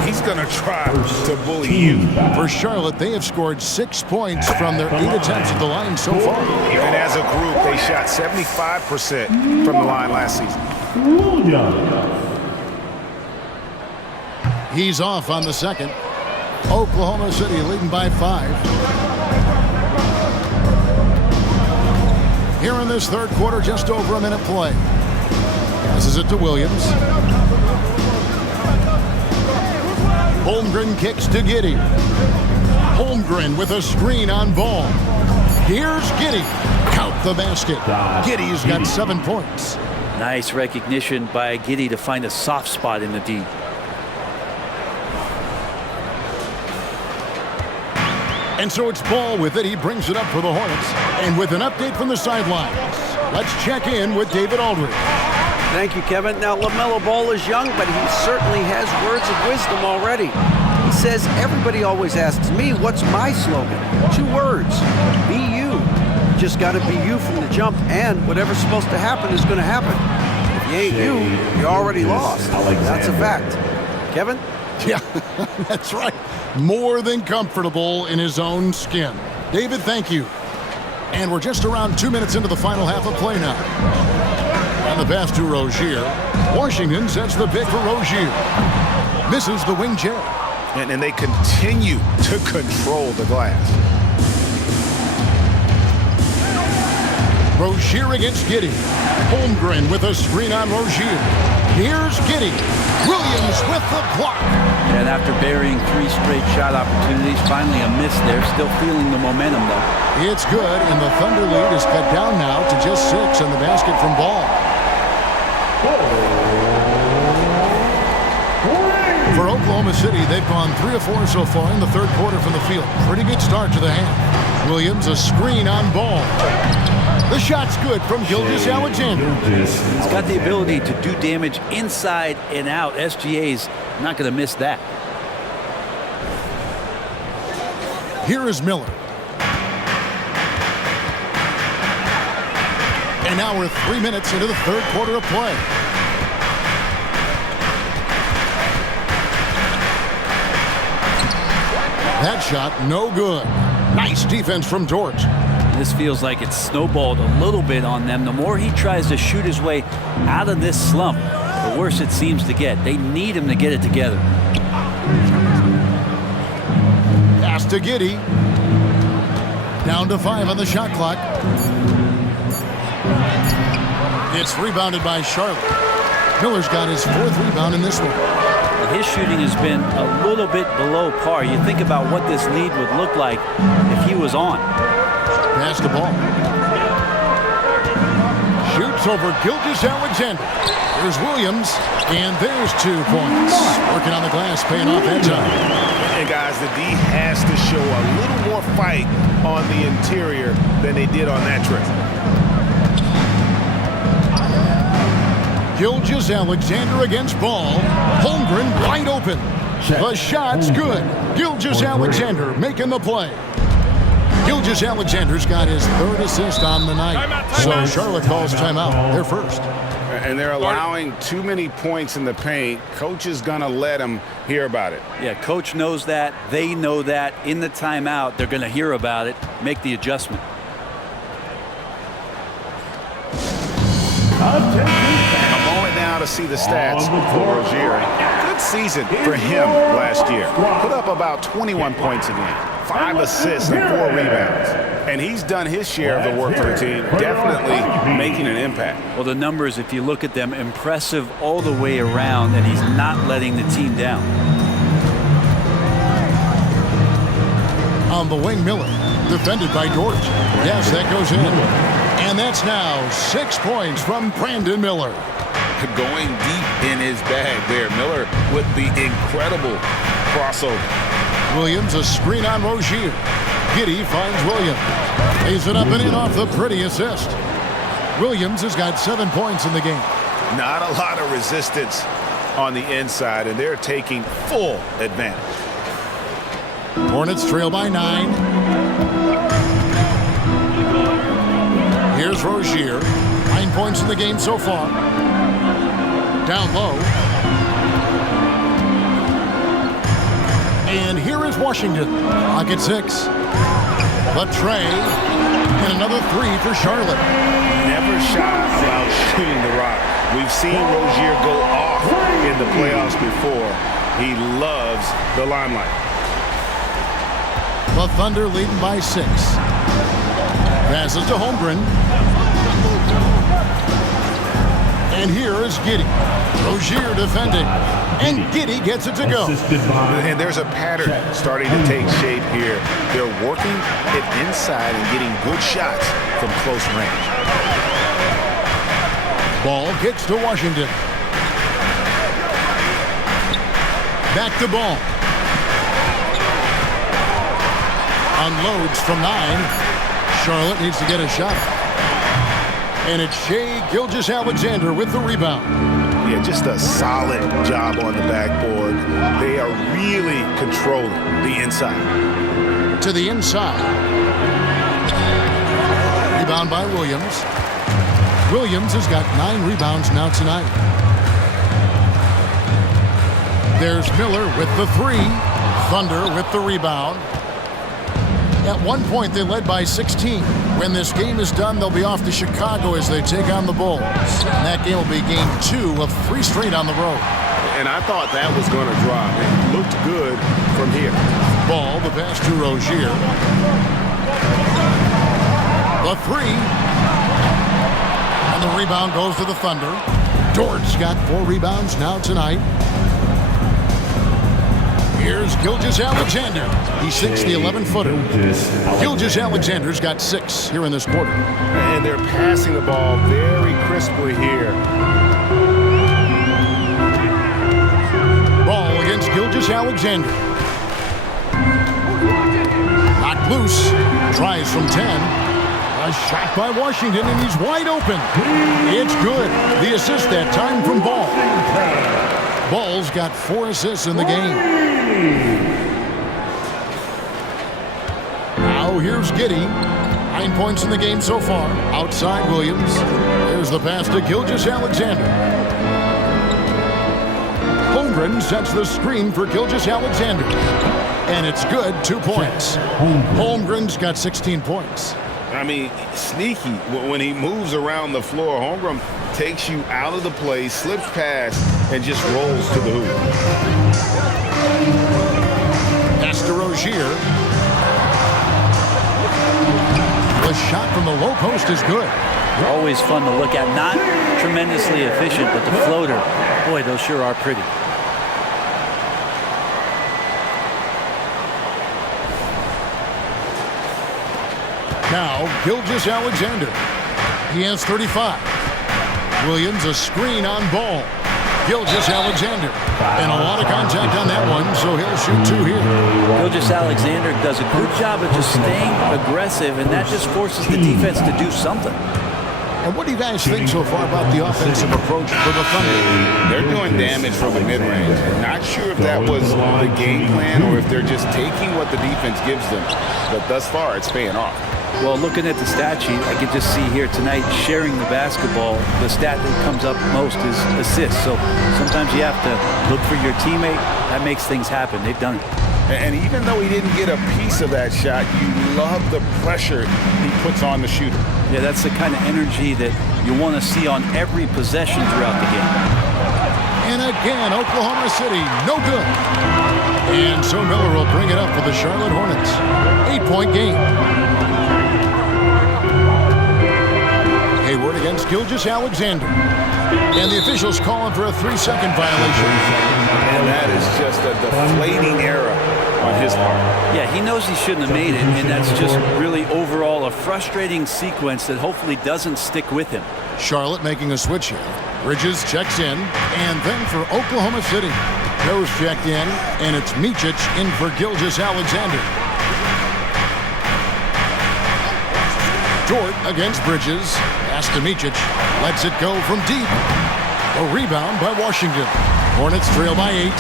he's going to try to bully you. For Charlotte, they have scored 6 points from their 8 attempts at the line so far. And as a group, they shot 75% from the line last season. He's off on the second. Oklahoma City leading by 5. Here in this third quarter, just over a minute play. Passes it to Williams. Holmgren kicks to Giddey. Holmgren with a screen on ball. Here's Giddey. Count the basket. Giddey's got 7 points. Nice recognition by Giddey to find a soft spot in the D. And so it's Ball with it. He brings it up for the Hornets. And with an update from the sidelines, let's check in with David Aldridge. Thank you, Kevin. Now, LaMelo Ball is young, but he certainly has words of wisdom already. He says, everybody always asks me, what's my slogan? 2 words, be you. Just got to be you from the jump, and whatever's supposed to happen is going to happen. If you ain't you, you're already lost. That's a fact. Kevin? Yeah, that's right. More than comfortable in his own skin. David, thank you. And we're just around 2 minutes into the final half of play now. And the pass to Rozier. Washington sets the pick for Rozier. Misses the wing chair. And they continue to control the glass. Rozier against Giddey. Holmgren with a screen on Rozier. Here's Giddey. Williams with the block. And after burying 3 straight shot opportunities, finally a miss there. Still feeling the momentum, though. It's good, and the Thunder lead is cut down now to just 6 on the basket from Ball. For Oklahoma City, they've gone 3 of 4 so far in the third quarter from the field. Pretty good start to the half. Williams, a screen on Ball. The shot's good from Gilgeous-Alexander. He's got the ability to do damage inside and out. SGA's not going to miss that. Here is Miller. And now we're 3 minutes into the third quarter of play. That shot, no good. Nice defense from Dort. This feels like it's snowballed a little bit on them. The more he tries to shoot his way out of this slump, the worse it seems to get. They need him to get it together. Pass to Giddey. Down to 5 on the shot clock. It's rebounded by Charlotte. Miller's got his 4th rebound in this one. His shooting has been a little bit below par. You think about what this lead would look like if he was on. Pass the ball. Shoots over Gilgeous-Alexander. There's Williams, and there's 2 points. Working on the glass, paying off that time. And guys, the D has to show a little more fight on the interior than they did on that trip. Gilgeous-Alexander against Ball. Holmgren wide open. The shot's good. Gilgeous-Alexander making the play. Gilgeous-Alexander's got his 3rd assist on the night. So Charlotte calls timeout. They're first. And they're allowing too many points in the paint. Coach is going to let them hear about it. Yeah, coach knows that. They know that. In the timeout, they're going to hear about it, make the adjustment. A moment now to see the stats for Rozier. Good season for him last year. Put up about 21 points a game, 5 assists and 4 rebounds. And he's done his share of the work for the team, definitely making an impact. Well, the numbers, if you look at them, impressive all the way around, and he's not letting the team down. On the wing, Miller, defended by George. Yes, that goes in. And that's now 6 points from Brandon Miller. Going deep in his bag there. Miller with the incredible crossover. Williams, a screen on Rozier. Giddey finds Williams. Lays it up and in off the pretty assist. Williams has got 7 points in the game. Not a lot of resistance on the inside, and they're taking full advantage. Hornets trail by 9. Here's Rozier. 9 points in the game so far. Down low. And here is Washington. Clock at 6. The tray. And another 3 for Charlotte. Never shy about shooting the rock. We've seen Rozier go off in the playoffs before. He loves the limelight. The Thunder leading by 6. Passes to Holmgren. And here is Giddey. Rozier defending. And Giddey gets it to go. And there's a pattern starting to take shape here. They're working it inside and getting good shots from close range. Ball kicks to Washington. Back to Ball. Unloads from 9. Charlotte needs to get a shot. And it's Shai Gilgeous-Alexander with the rebound. Yeah, just a solid job on the backboard. They are really controlling the inside. To the inside. Rebound by Williams. Williams has got 9 rebounds now tonight. There's Miller with the 3. Thunder with the rebound. At one point, they led by 16. When this game is done, they'll be off to Chicago as they take on the Bulls. And that game will be game 2 of 3 straight on the road. And I thought that was going to drop. It looked good from here. Ball, the pass to Rozier. The 3. And the rebound goes to the Thunder. Dort's got 4 rebounds now tonight. Here's Gilgeous-Alexander. He sinks the 11-footer. Gilgeous-Alexander's got 6 here in this quarter. And they're passing the ball very crisply here. Ball against Gilgeous-Alexander. Knocked loose. Tries from 10. A shot by Washington, and he's wide open. It's good. The assist that time from Ball. Ball's got 4 assists in the game. Now here's Giddey. 9 points in the game so far. Outside Williams. There's the pass to Gilgeous-Alexander. Holmgren sets the screen for Gilgeous-Alexander. And it's good, 2 points. Holmgren's got 16 points. I mean, sneaky. When he moves around the floor, Holmgren takes you out of the play, slips past, and just rolls to the hoop. Pass to Rozier. shot from the low post is good. Always fun to look at. Not tremendously efficient, but the floater, boy, those sure are pretty. Now, Gilgeous Alexander. He has 35. Williams, a screen on ball. Gilgeous Alexander. And a lot of contact on that one, so he'll shoot 2 here. Gilgeous Alexander does a good job of just staying aggressive, and that just forces the defense to do something. And what do you guys think so far about the offensive approach for the Thunder? They're doing damage from the mid-range. Not sure if that was the game plan or if they're just taking what the defense gives them. But thus far, it's paying off. Well, looking at the stat sheet, I can just see here tonight, sharing the basketball, the stat that comes up most is assists. So sometimes you have to look for your teammate. That makes things happen. They've done it. And even though he didn't get a piece of that shot, you love the pressure he puts on the shooter. Yeah, that's the kind of energy that you want to see on every possession throughout the game. And again, Oklahoma City, no good. And so Miller will bring it up for the Charlotte Hornets. 8-point game. Hayward against Gilgeous Alexander. And the officials calling for a 3-second violation. And that is just a deflating error on his part. Yeah, he knows he shouldn't have made it, and that's just really overall a frustrating sequence that hopefully doesn't stick with him. Charlotte making a switch here. Bridges checks in, and then for Oklahoma City. Rose checked in, and it's Micic in for Gilgeous Alexander. Dort against Bridges. Pass to Micic. Lets it go from deep. A rebound by Washington. Hornets trail by 8.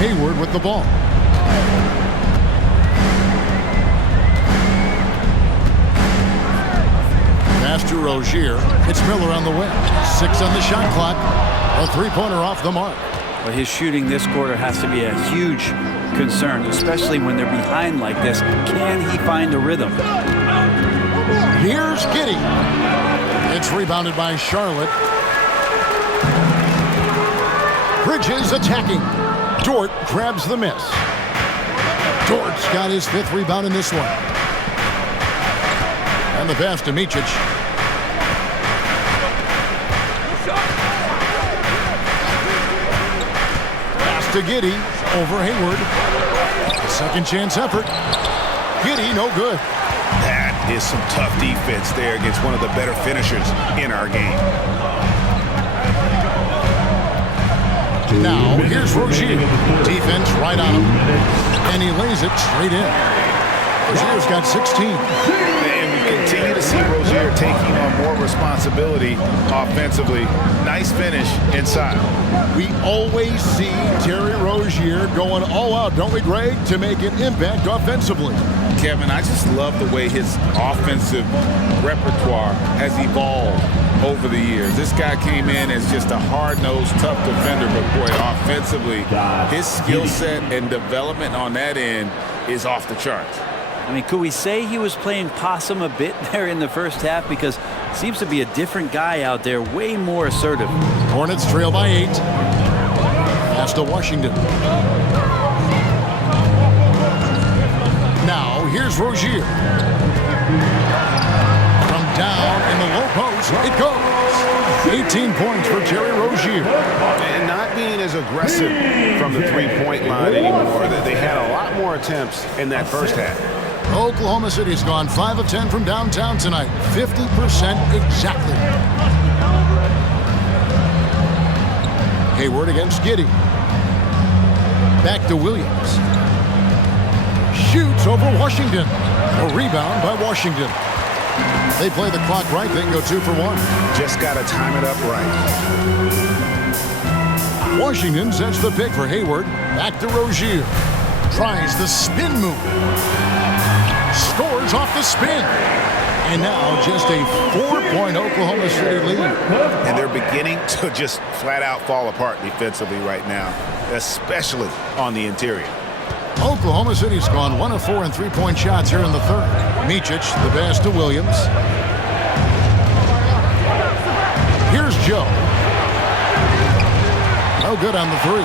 Hayward with the ball. Pass to Rozier. It's Miller on the wing. 6 on the shot clock. A 3-pointer off the mark. Well, his shooting this quarter has to be a huge concern, especially when they're behind like this. Can he find a rhythm? Here's Giddey. It's rebounded by Charlotte. Bridges attacking. Dort grabs the miss. Dort's got his 5th rebound in this one. And the pass to Micic. Pass to Giddey over Hayward. Second chance effort. Giddey no good. That is some tough defense there against one of the better finishers in our game. Now, here's Rozier. Defense right on him. And he lays it straight in. Rozier's got 16. And we continue to see Rozier taking on more responsibility offensively. Nice finish inside. We always see Terry Rozier going all out, don't we, Greg, to make an impact offensively. Kevin, I just love the way his offensive repertoire has evolved over the years. This guy came in as just a hard-nosed, tough defender, but boy, offensively, his skill set and development on that end is off the charts. I mean, could we say he was playing possum a bit there in the first half? Because it seems to be a different guy out there, way more assertive. Hornets trail by 8. Pass to Washington. Now, here's Rozier. From down in the low post, it goes. 18 points for Terry Rozier. And not being as aggressive from the three-point line anymore. They had a lot more attempts in that first half. Oklahoma City's gone 5 of 10 from downtown tonight. 50% exactly. Hayward against Giddey. Back to Williams. Shoots over Washington. A rebound by Washington. They play the clock right, they can go 2 for 1. Just got to time it up right. Washington sets the pick for Hayward. Back to Rozier. Tries the spin move. Scores off the spin. And now just a 4-point Oklahoma City lead. And they're beginning to just flat out fall apart defensively right now, especially on the interior. Oklahoma City's gone 1 of 4 in 3-point shots here in the third. Micic, the pass to Williams. Here's Joe. No good on the 3.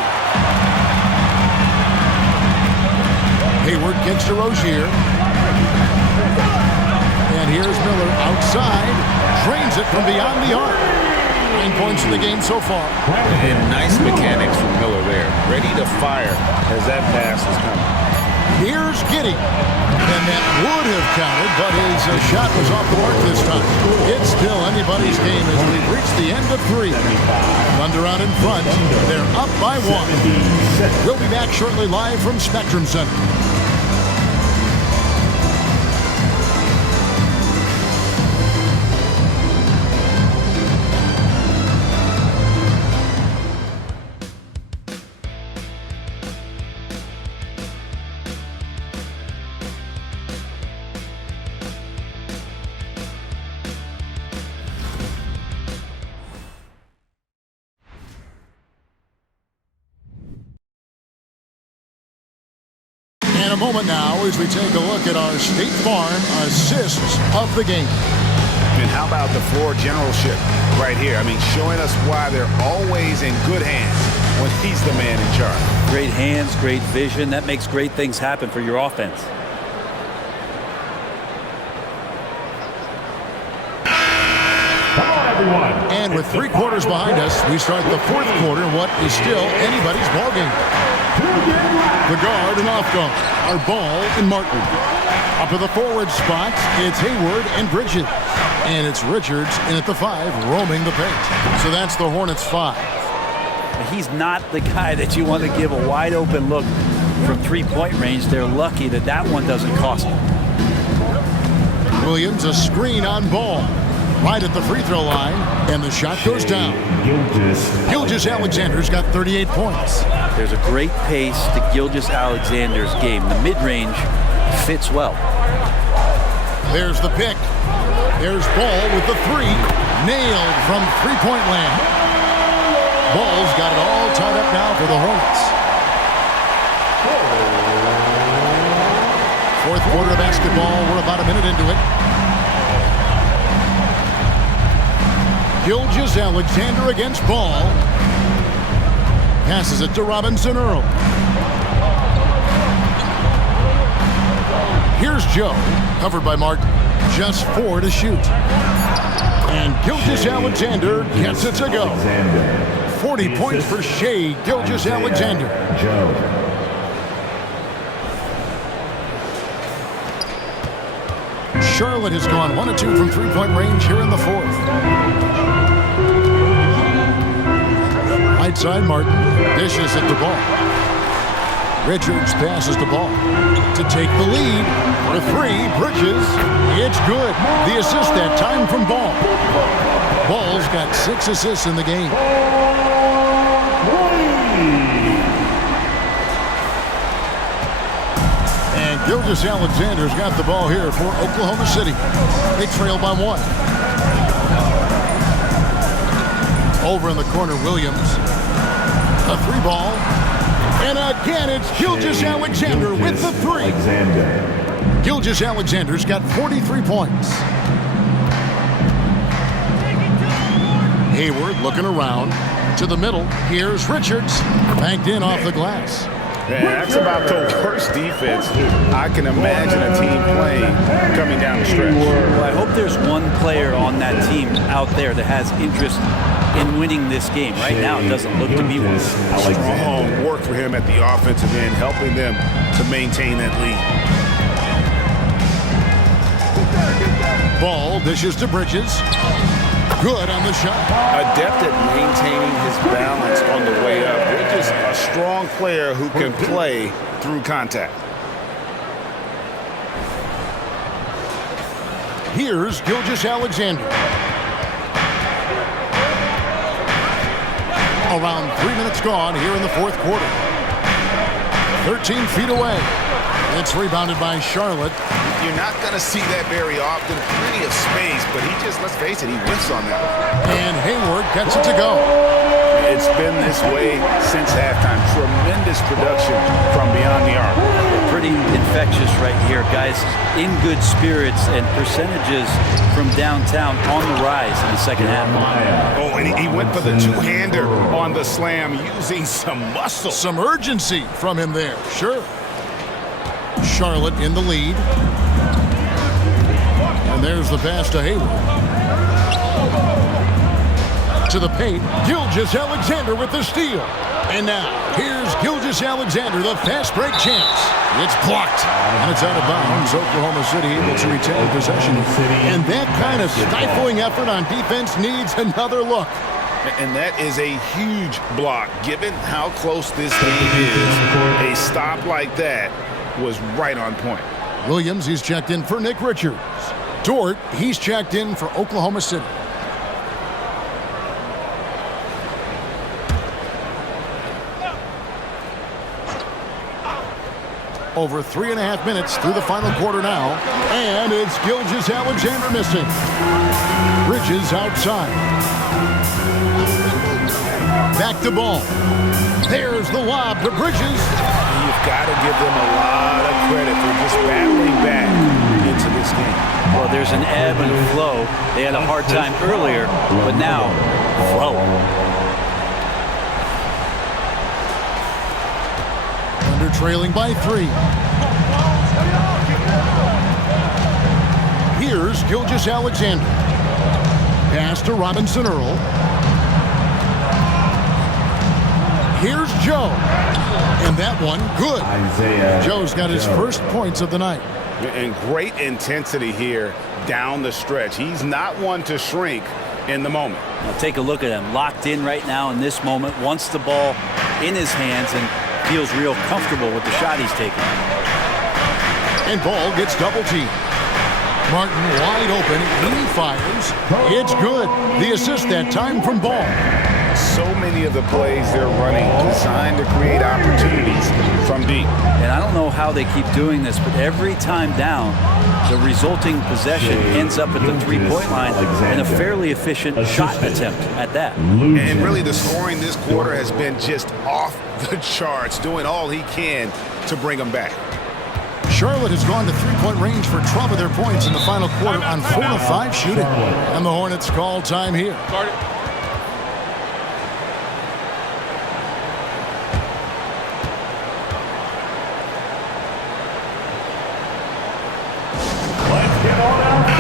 Hayward kicks to Rozier. And here's Miller outside. Drains it from beyond the arc. 9 points in the game so far. And nice mechanics from Miller there. Ready to fire as that pass is coming. Here's Giddey. And that would have counted, but his shot was off the mark this time. It's still anybody's game as we've reached the end of 3. Thunder out in front. They're up by 1. We'll be back shortly live from Spectrum Center. In a moment now as we take a look at our State Farm assists of the game. And how about the floor generalship right here? I mean, showing us why they're always in good hands when he's the man in charge. Great hands, great vision. That makes great things happen for your offense. Come on, everyone. And with 3 quarters behind us, we start the 4th quarter in what is still anybody's ballgame. The guard and off guard are Ball and Martin. Up at the forward spots, it's Hayward and Bridges. And it's Richards in at the 5, roaming the paint. So that's the Hornets 5. He's not the guy that you want to give a wide open look from 3-point range. They're lucky that that one doesn't cost them. Williams, a screen on Ball. Right at the free throw line, and the shot goes down. Gilgeous-Alexander's got 38 points. There's a great pace to Gilgeous-Alexander's game. The mid-range fits well. There's the pick. There's Ball with the 3. Nailed from three-point land. Ball's got it all tied up now for the Hornets. 4th quarter of basketball. We're about a minute into it. Gilgeous-Alexander against Ball. Passes it to Robinson Earl. Here's Joe, covered by Martin. Just 4 to shoot. And Gilgeous-Alexander gets it to go. 40 points for Shea Gilgeous-Alexander. Charlotte has gone 1 of 2 from 3-point range here in the 4th. Right side, Martin dishes at the ball. Richards passes the ball to take the lead for 3. Bridges, it's good. The assist that time from Ball. Ball's got 6 assists in the game. And Gilgeous-Alexander's got the ball here for Oklahoma City. They trail by 1. Over in the corner, Williams. A 3 ball. And again, it's Gilgeous-Alexander with the 3. Gilgeous-Alexander's got 43 points. Hayward looking around to the middle. Here's Richards. Banked in off the glass. Man, that's about the worst defense I can imagine a team playing coming down the stretch. Well, I hope there's one player on that team out there that has interest in winning this game. Right now, it doesn't look to be one. Strong work for him at the offensive end, helping them to maintain that lead. Ball dishes to Bridges. Good on the shot. Adept at maintaining his balance on the way up. Bridges, a strong player who can play through contact. Here's Gilgeous-Alexander. Around 3 minutes gone here in the 4th quarter. 13 feet away. It's rebounded by Charlotte. You're not going to see that very often. Plenty of space, but he just, let's face it, he whiffs on that. And Hayward gets it to go. It's been this way since halftime. Tremendous production from beyond the arc. Pretty infectious right here, guys. In good spirits and percentages from downtown on the rise in the second half. Oh, and he went for the two-hander on the slam using some muscle. Some urgency from him there, sure. Charlotte in the lead. And there's the pass to Hayward. To the paint, Gilgeous-Alexander with the steal. And now, here's Gilgeous-Alexander, the fast break chance. It's blocked. And it's out of bounds. Oklahoma City able to retain possession. And that kind of stifling effort on defense needs another look. And that is a huge block. Given how close this game is, a stop like that was right on point. Williams, he's checked in for Nick Richards. Dort, he's checked in for Oklahoma City. Over 3.5 minutes through the final quarter now. And it's Gilgeous-Alexander missing. Bridges outside. Back to ball. There's the lob to Bridges. You've got to give them a lot of credit for just battling back into this game. Well, there's an ebb and a flow. They had a hard time earlier, but now, flow. Under trailing by 3. Here's Gilgeous-Alexander. Pass to Robinson Earl. Here's Joe. And that one, good. Joe's got his first points of the night. And great intensity here down the stretch. He's not one to shrink in the moment. Now take a look at him. Locked in right now in this moment. Wants the ball in his hands and feels real comfortable with the shot he's taking. And Ball gets double teamed. Martin wide open. He fires. It's good. The assist that time from Ball. So many of the plays they're running designed to create opportunities from deep. And I don't know how they keep doing this, but every time down, the resulting possession ends up at the three-point line in a fairly efficient shot attempt at that. And really the scoring this quarter has been just off the charts, doing all he can to bring them back. Charlotte has gone to three-point range for 12 of their points in the final quarter on 4 of 5 shooting. And the Hornets call time here.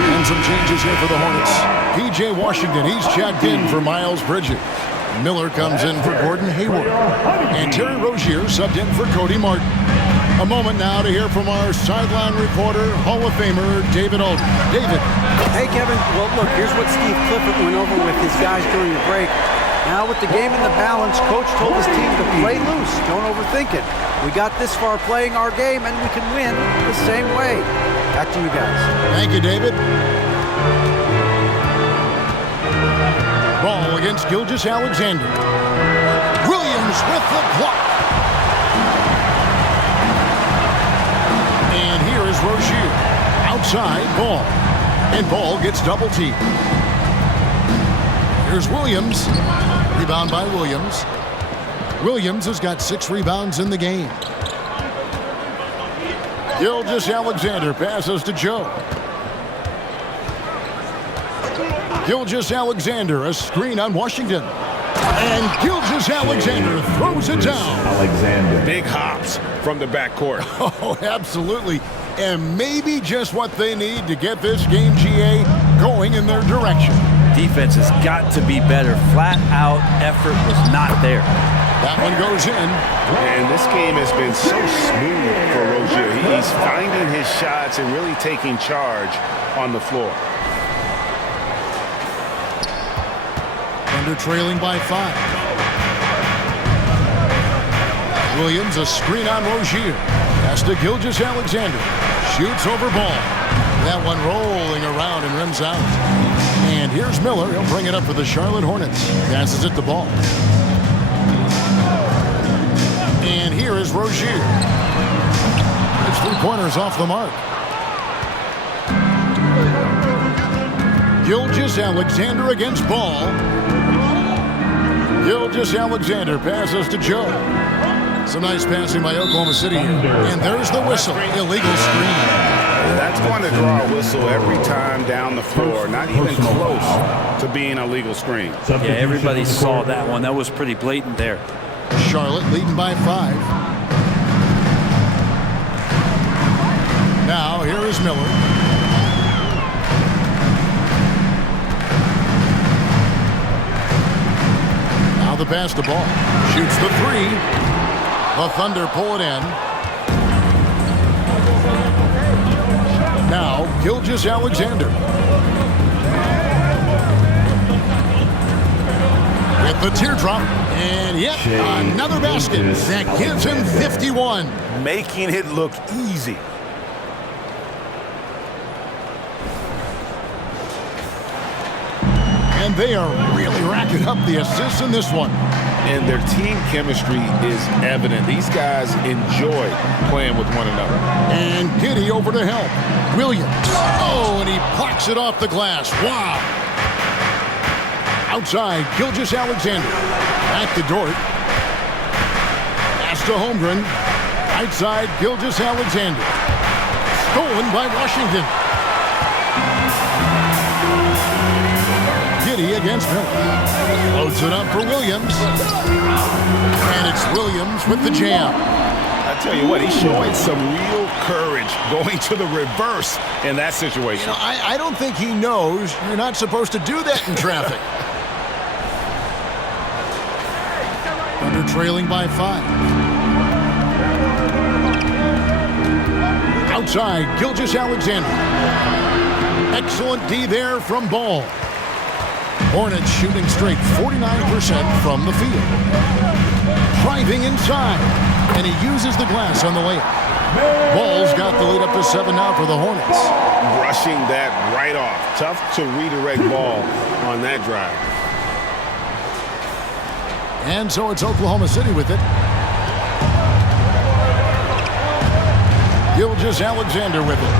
And some changes here for the Hornets. P.J. Washington, he's checked in for Miles Bridges. Miller comes in for Gordon Hayward. And Terry Rozier subbed in for Cody Martin. A moment now to hear from our sideline reporter, Hall of Famer David Alden. David. Hey, Kevin. Well, look, here's what Steve Clifford went over with his guys during the break. Now with the game in the balance, Coach told his team to play loose. Don't overthink it. We got this far playing our game, and we can win the same way. Back to you guys. Thank you, David. Ball against Gilgeous-Alexander. Williams with the block. And here is Rozier. Outside, Ball. And Ball gets double teamed. Here's Williams. Rebound by Williams. Williams has got 6 rebounds in the game. Gilgeous-Alexander passes to Joe. Gilgeous-Alexander, a screen on Washington. And Gilgeous-Alexander throws it down. Big hops from the backcourt. Oh, absolutely. And maybe just what they need to get this game, GA, going in their direction. Defense has got to be better. Flat out effort was not there. That one goes in. And this game has been so smooth for Rozier. He's finding his shots and really taking charge on the floor. Under trailing by 5. Williams, a screen on Rozier. Pass to Gilgeous-Alexander. Shoots over Ball. That one rolling around and rims out. And here's Miller. He'll bring it up for the Charlotte Hornets. Passes it to Ball. And here is Rozier. It's 3 pointers off the mark. Gilgeous-Alexander against Ball. Gilgeous-Alexander passes to Joe. Some nice passing by Oklahoma City here. And there's the whistle. Illegal screen. That's going to draw a whistle every time down the floor. Not even close to being a legal screen. Yeah, everybody saw that one. That was pretty blatant there. Charlotte leading by 5. against Miller. Now the pass to Ball. Shoots the three. The Thunder pull it in. Now Gilgeous-Alexander. With the teardrop. And yet another basket that gives him 51. Making it look easy. And they are really racking up the assists in this one. And their team chemistry is evident. These guys enjoy playing with one another. And Giddey over to help. Williams. Oh, and he blocks it off the glass. Wow. Outside, Gilgeous-Alexander. Back to Dort. Pass to Holmgren. Right side, Gilgeous-Alexander. Stolen by Washington. Giddey against Miller. Loads it up for Williams. And it's Williams with the jam. I tell you what, he's showing some real courage going to the reverse in that situation. You know, I don't think he knows you're not supposed to do that in traffic. Under trailing by 5. Outside, Gilgeous-Alexander. Excellent D there from Ball. Hornets shooting straight 49% from the field. Driving inside, and he uses the glass on the layup. Ball's got the lead up to 7 now for the Hornets. Brushing that right off. Tough to redirect Ball on that drive. And so it's Oklahoma City with it. Gilgeous-Alexander with it.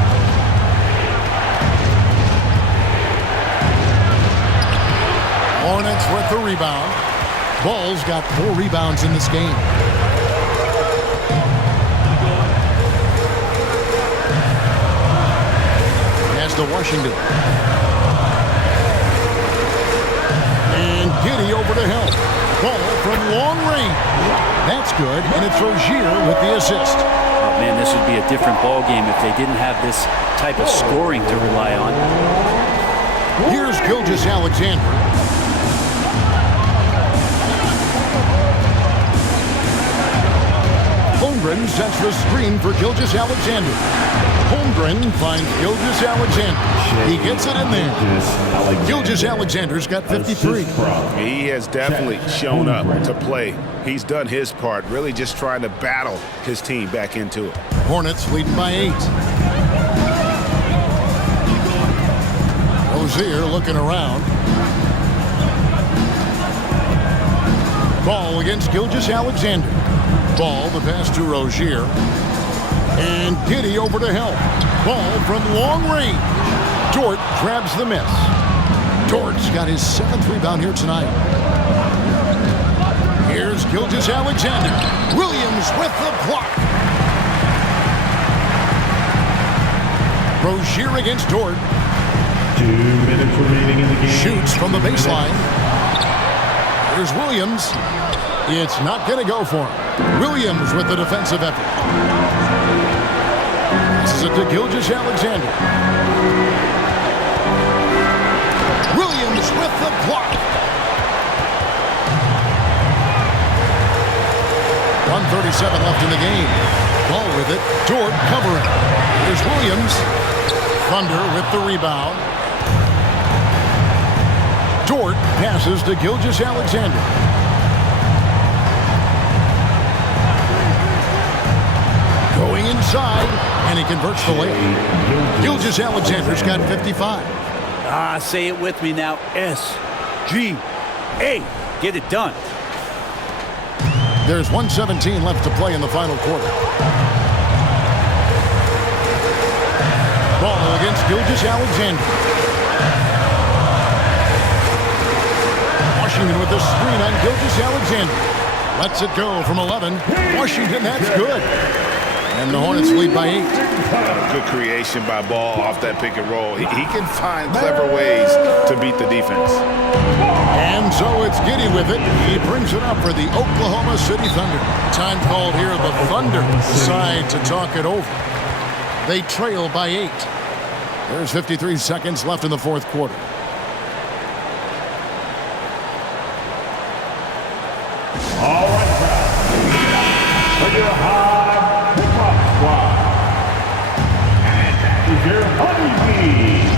Hornets with the rebound. Ball's got 4 rebounds in this game. Pass to Washington. And Giddey over to help. Ball from long range. That's good, and it's Rozier with the assist. Oh, man, this would be a different ball game if they didn't have this type of scoring to rely on. Here's Gilgeous-Alexander. Holmgren sets the screen for Gilgeous-Alexander. Holmgren finds Gilgeous-Alexander. He gets it in there. Gilgeous-Alexander's got 53. He has definitely shown up to play. He's done his part, really just trying to battle his team back into it. Hornets leading by 8. Rozier looking around. Ball against Gilgeous-Alexander. Ball, the pass to Rozier. And Giddey over to help. Ball from long range. Dort grabs the miss. Dort's got his 7th rebound here tonight. Here's Gilgeous-Alexander. Williams with the block. Rozier against Dort. 2 minutes remaining in the game. Shoots from the baseline. Here's Williams. It's not going to go for him. Williams with the defensive effort. This is it to Gilgeous-Alexander. Williams with the block. 1:37 left in the game. Ball with it. Dort covering. Here's Williams. Thunder with the rebound. Dort passes to Gilgeous-Alexander. Going inside, and he converts the layup. Gilgeous-Alexander's got 55. Say it with me now. SGA. Get it done. There's 1:17 left to play in the final quarter. Ball against Gilgeous-Alexander. Washington with the screen on Gilgeous-Alexander. Lets it go from 11. Washington, that's good. And the Hornets lead by 8. Good creation by Ball off that pick and roll. He can find clever ways to beat the defense. And so it's Giddey with it. He brings it up for the Oklahoma City Thunder. Time called here. The Thunder decide to talk it over. They trail by 8. There's 53 seconds left in the fourth quarter. All right, crowd. For your high hip-hop squad. And that is your honeybee.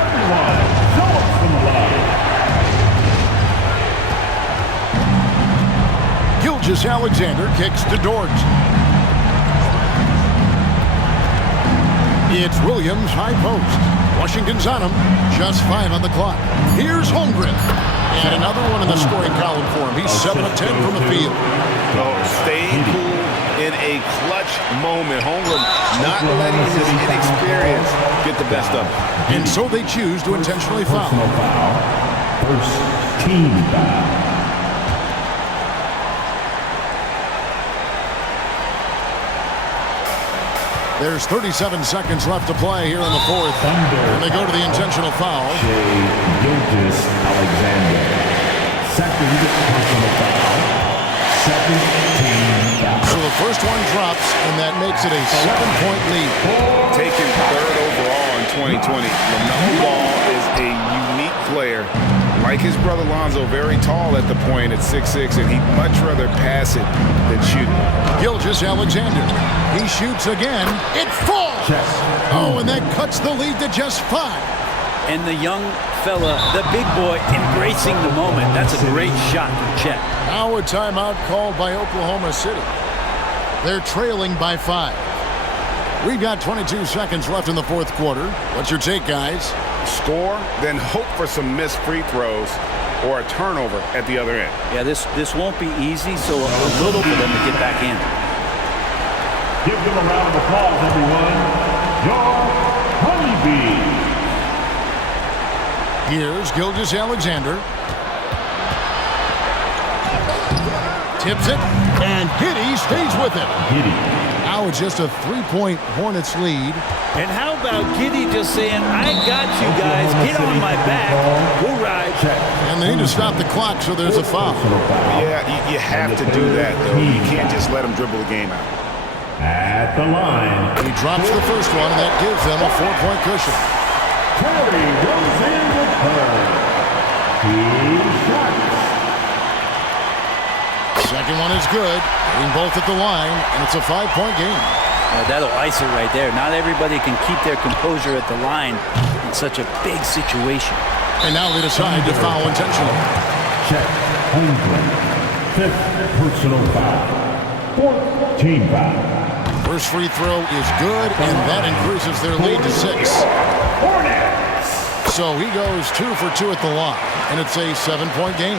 Everyone, show us some love. Gilgeous Alexander kicks to Dort. It's Williams high post. Washington's on him. Just 5 on the clock. Here's Holmgren. And another one in the scoring column for him. He's 7 of 10 from the field. Staying cool in a clutch moment. Holmgren not letting his inexperience get the best of him. And so they choose to intentionally foul. First team foul. There's 37 seconds left to play here in the fourth. And they go to the intentional foul. Gilgeous Alexander. Second personal foul. Second team foul. So the first one drops, and that makes it a 7-point lead. Taken third overall in 2020. LaMelo Ball is a unique player. Like his brother Lonzo, very tall at the point at 6'6", and he'd much rather pass it than shoot it. Gilgeous Alexander. He shoots again. It falls. Oh, and that cuts the lead to just 5. And the young fella, the big boy, embracing the moment. That's a great shot from Chet. Now a timeout called by Oklahoma City. They're trailing by 5. We've got 22 seconds left in the fourth quarter. What's your take, guys? Score, then hope for some missed free throws or a turnover at the other end. Yeah, this won't be easy, so a little for them to get back in. Give them a round of applause, everyone. Your honeybee. Here's Gilgeous Alexander. Tips it, and Giddey stays with it. Now it's just a 3-point Hornets lead. And how about Giddey just saying, I got you guys, get on my back, we'll ride. And they need to stop the clock, so there's a foul. Yeah, you have to do that, though. You can't just let them dribble the game out. At the line. He drops the first one, and that gives them a 4-point cushion. Terry goes in with her. He shots. Second one is good. Getting both at the line, and it's a 5-point game. That'll ice it right there. Not everybody can keep their composure at the line in such a big situation. And now they decide to foul intentionally. Chet Holmgren. 5th personal foul. 4th team foul. First free throw is good, and that increases their lead to 6. Hornets. So he goes 2 for 2 at the line, and it's a 7-point game.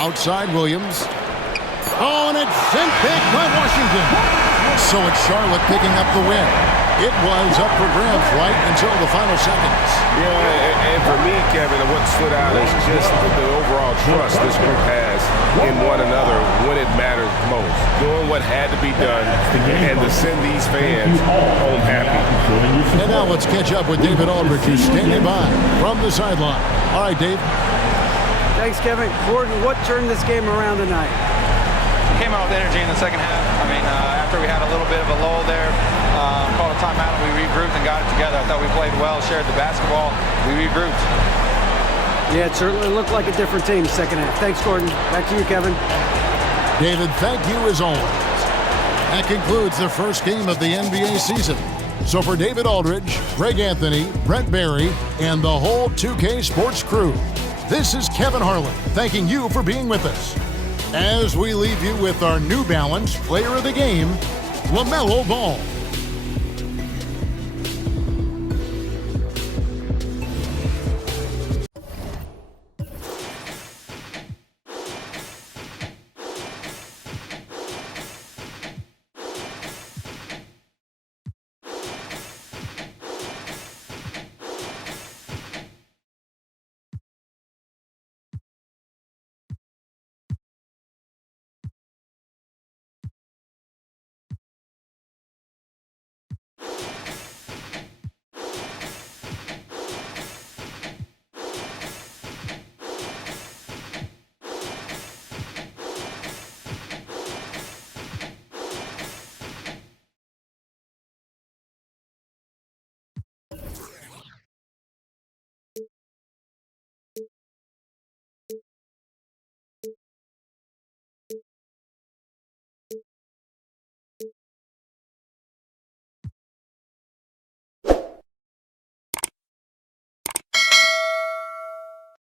Outside Williams. Oh, and it's sent back by Washington. So it's Charlotte picking up the win. It was up for grabs right until the final seconds. Yeah, and for me, Kevin, what stood out is just the overall trust this group has in one another when it matters most. Doing what had to be done and to send these fans home happy. And now let's catch up with David Aldridge, who's standing by from the sideline. All right, Dave. Thanks, Kevin. Gordon, what turned this game around tonight? Came out with energy in the second half. I mean, after we had a little bit of a lull there, called a timeout and we regrouped and got it together. I thought we played well, shared the basketball. We regrouped. Yeah, it certainly looked like a different team second half. Thanks, Gordon. Back to you, Kevin. David, thank you as always. That concludes the first game of the NBA season. So for David Aldridge, Greg Anthony, Brent Barry, and the whole 2K Sports crew, this is Kevin Harlan thanking you for being with us. As we leave you with our New Balance Player of the Game, LaMelo Ball.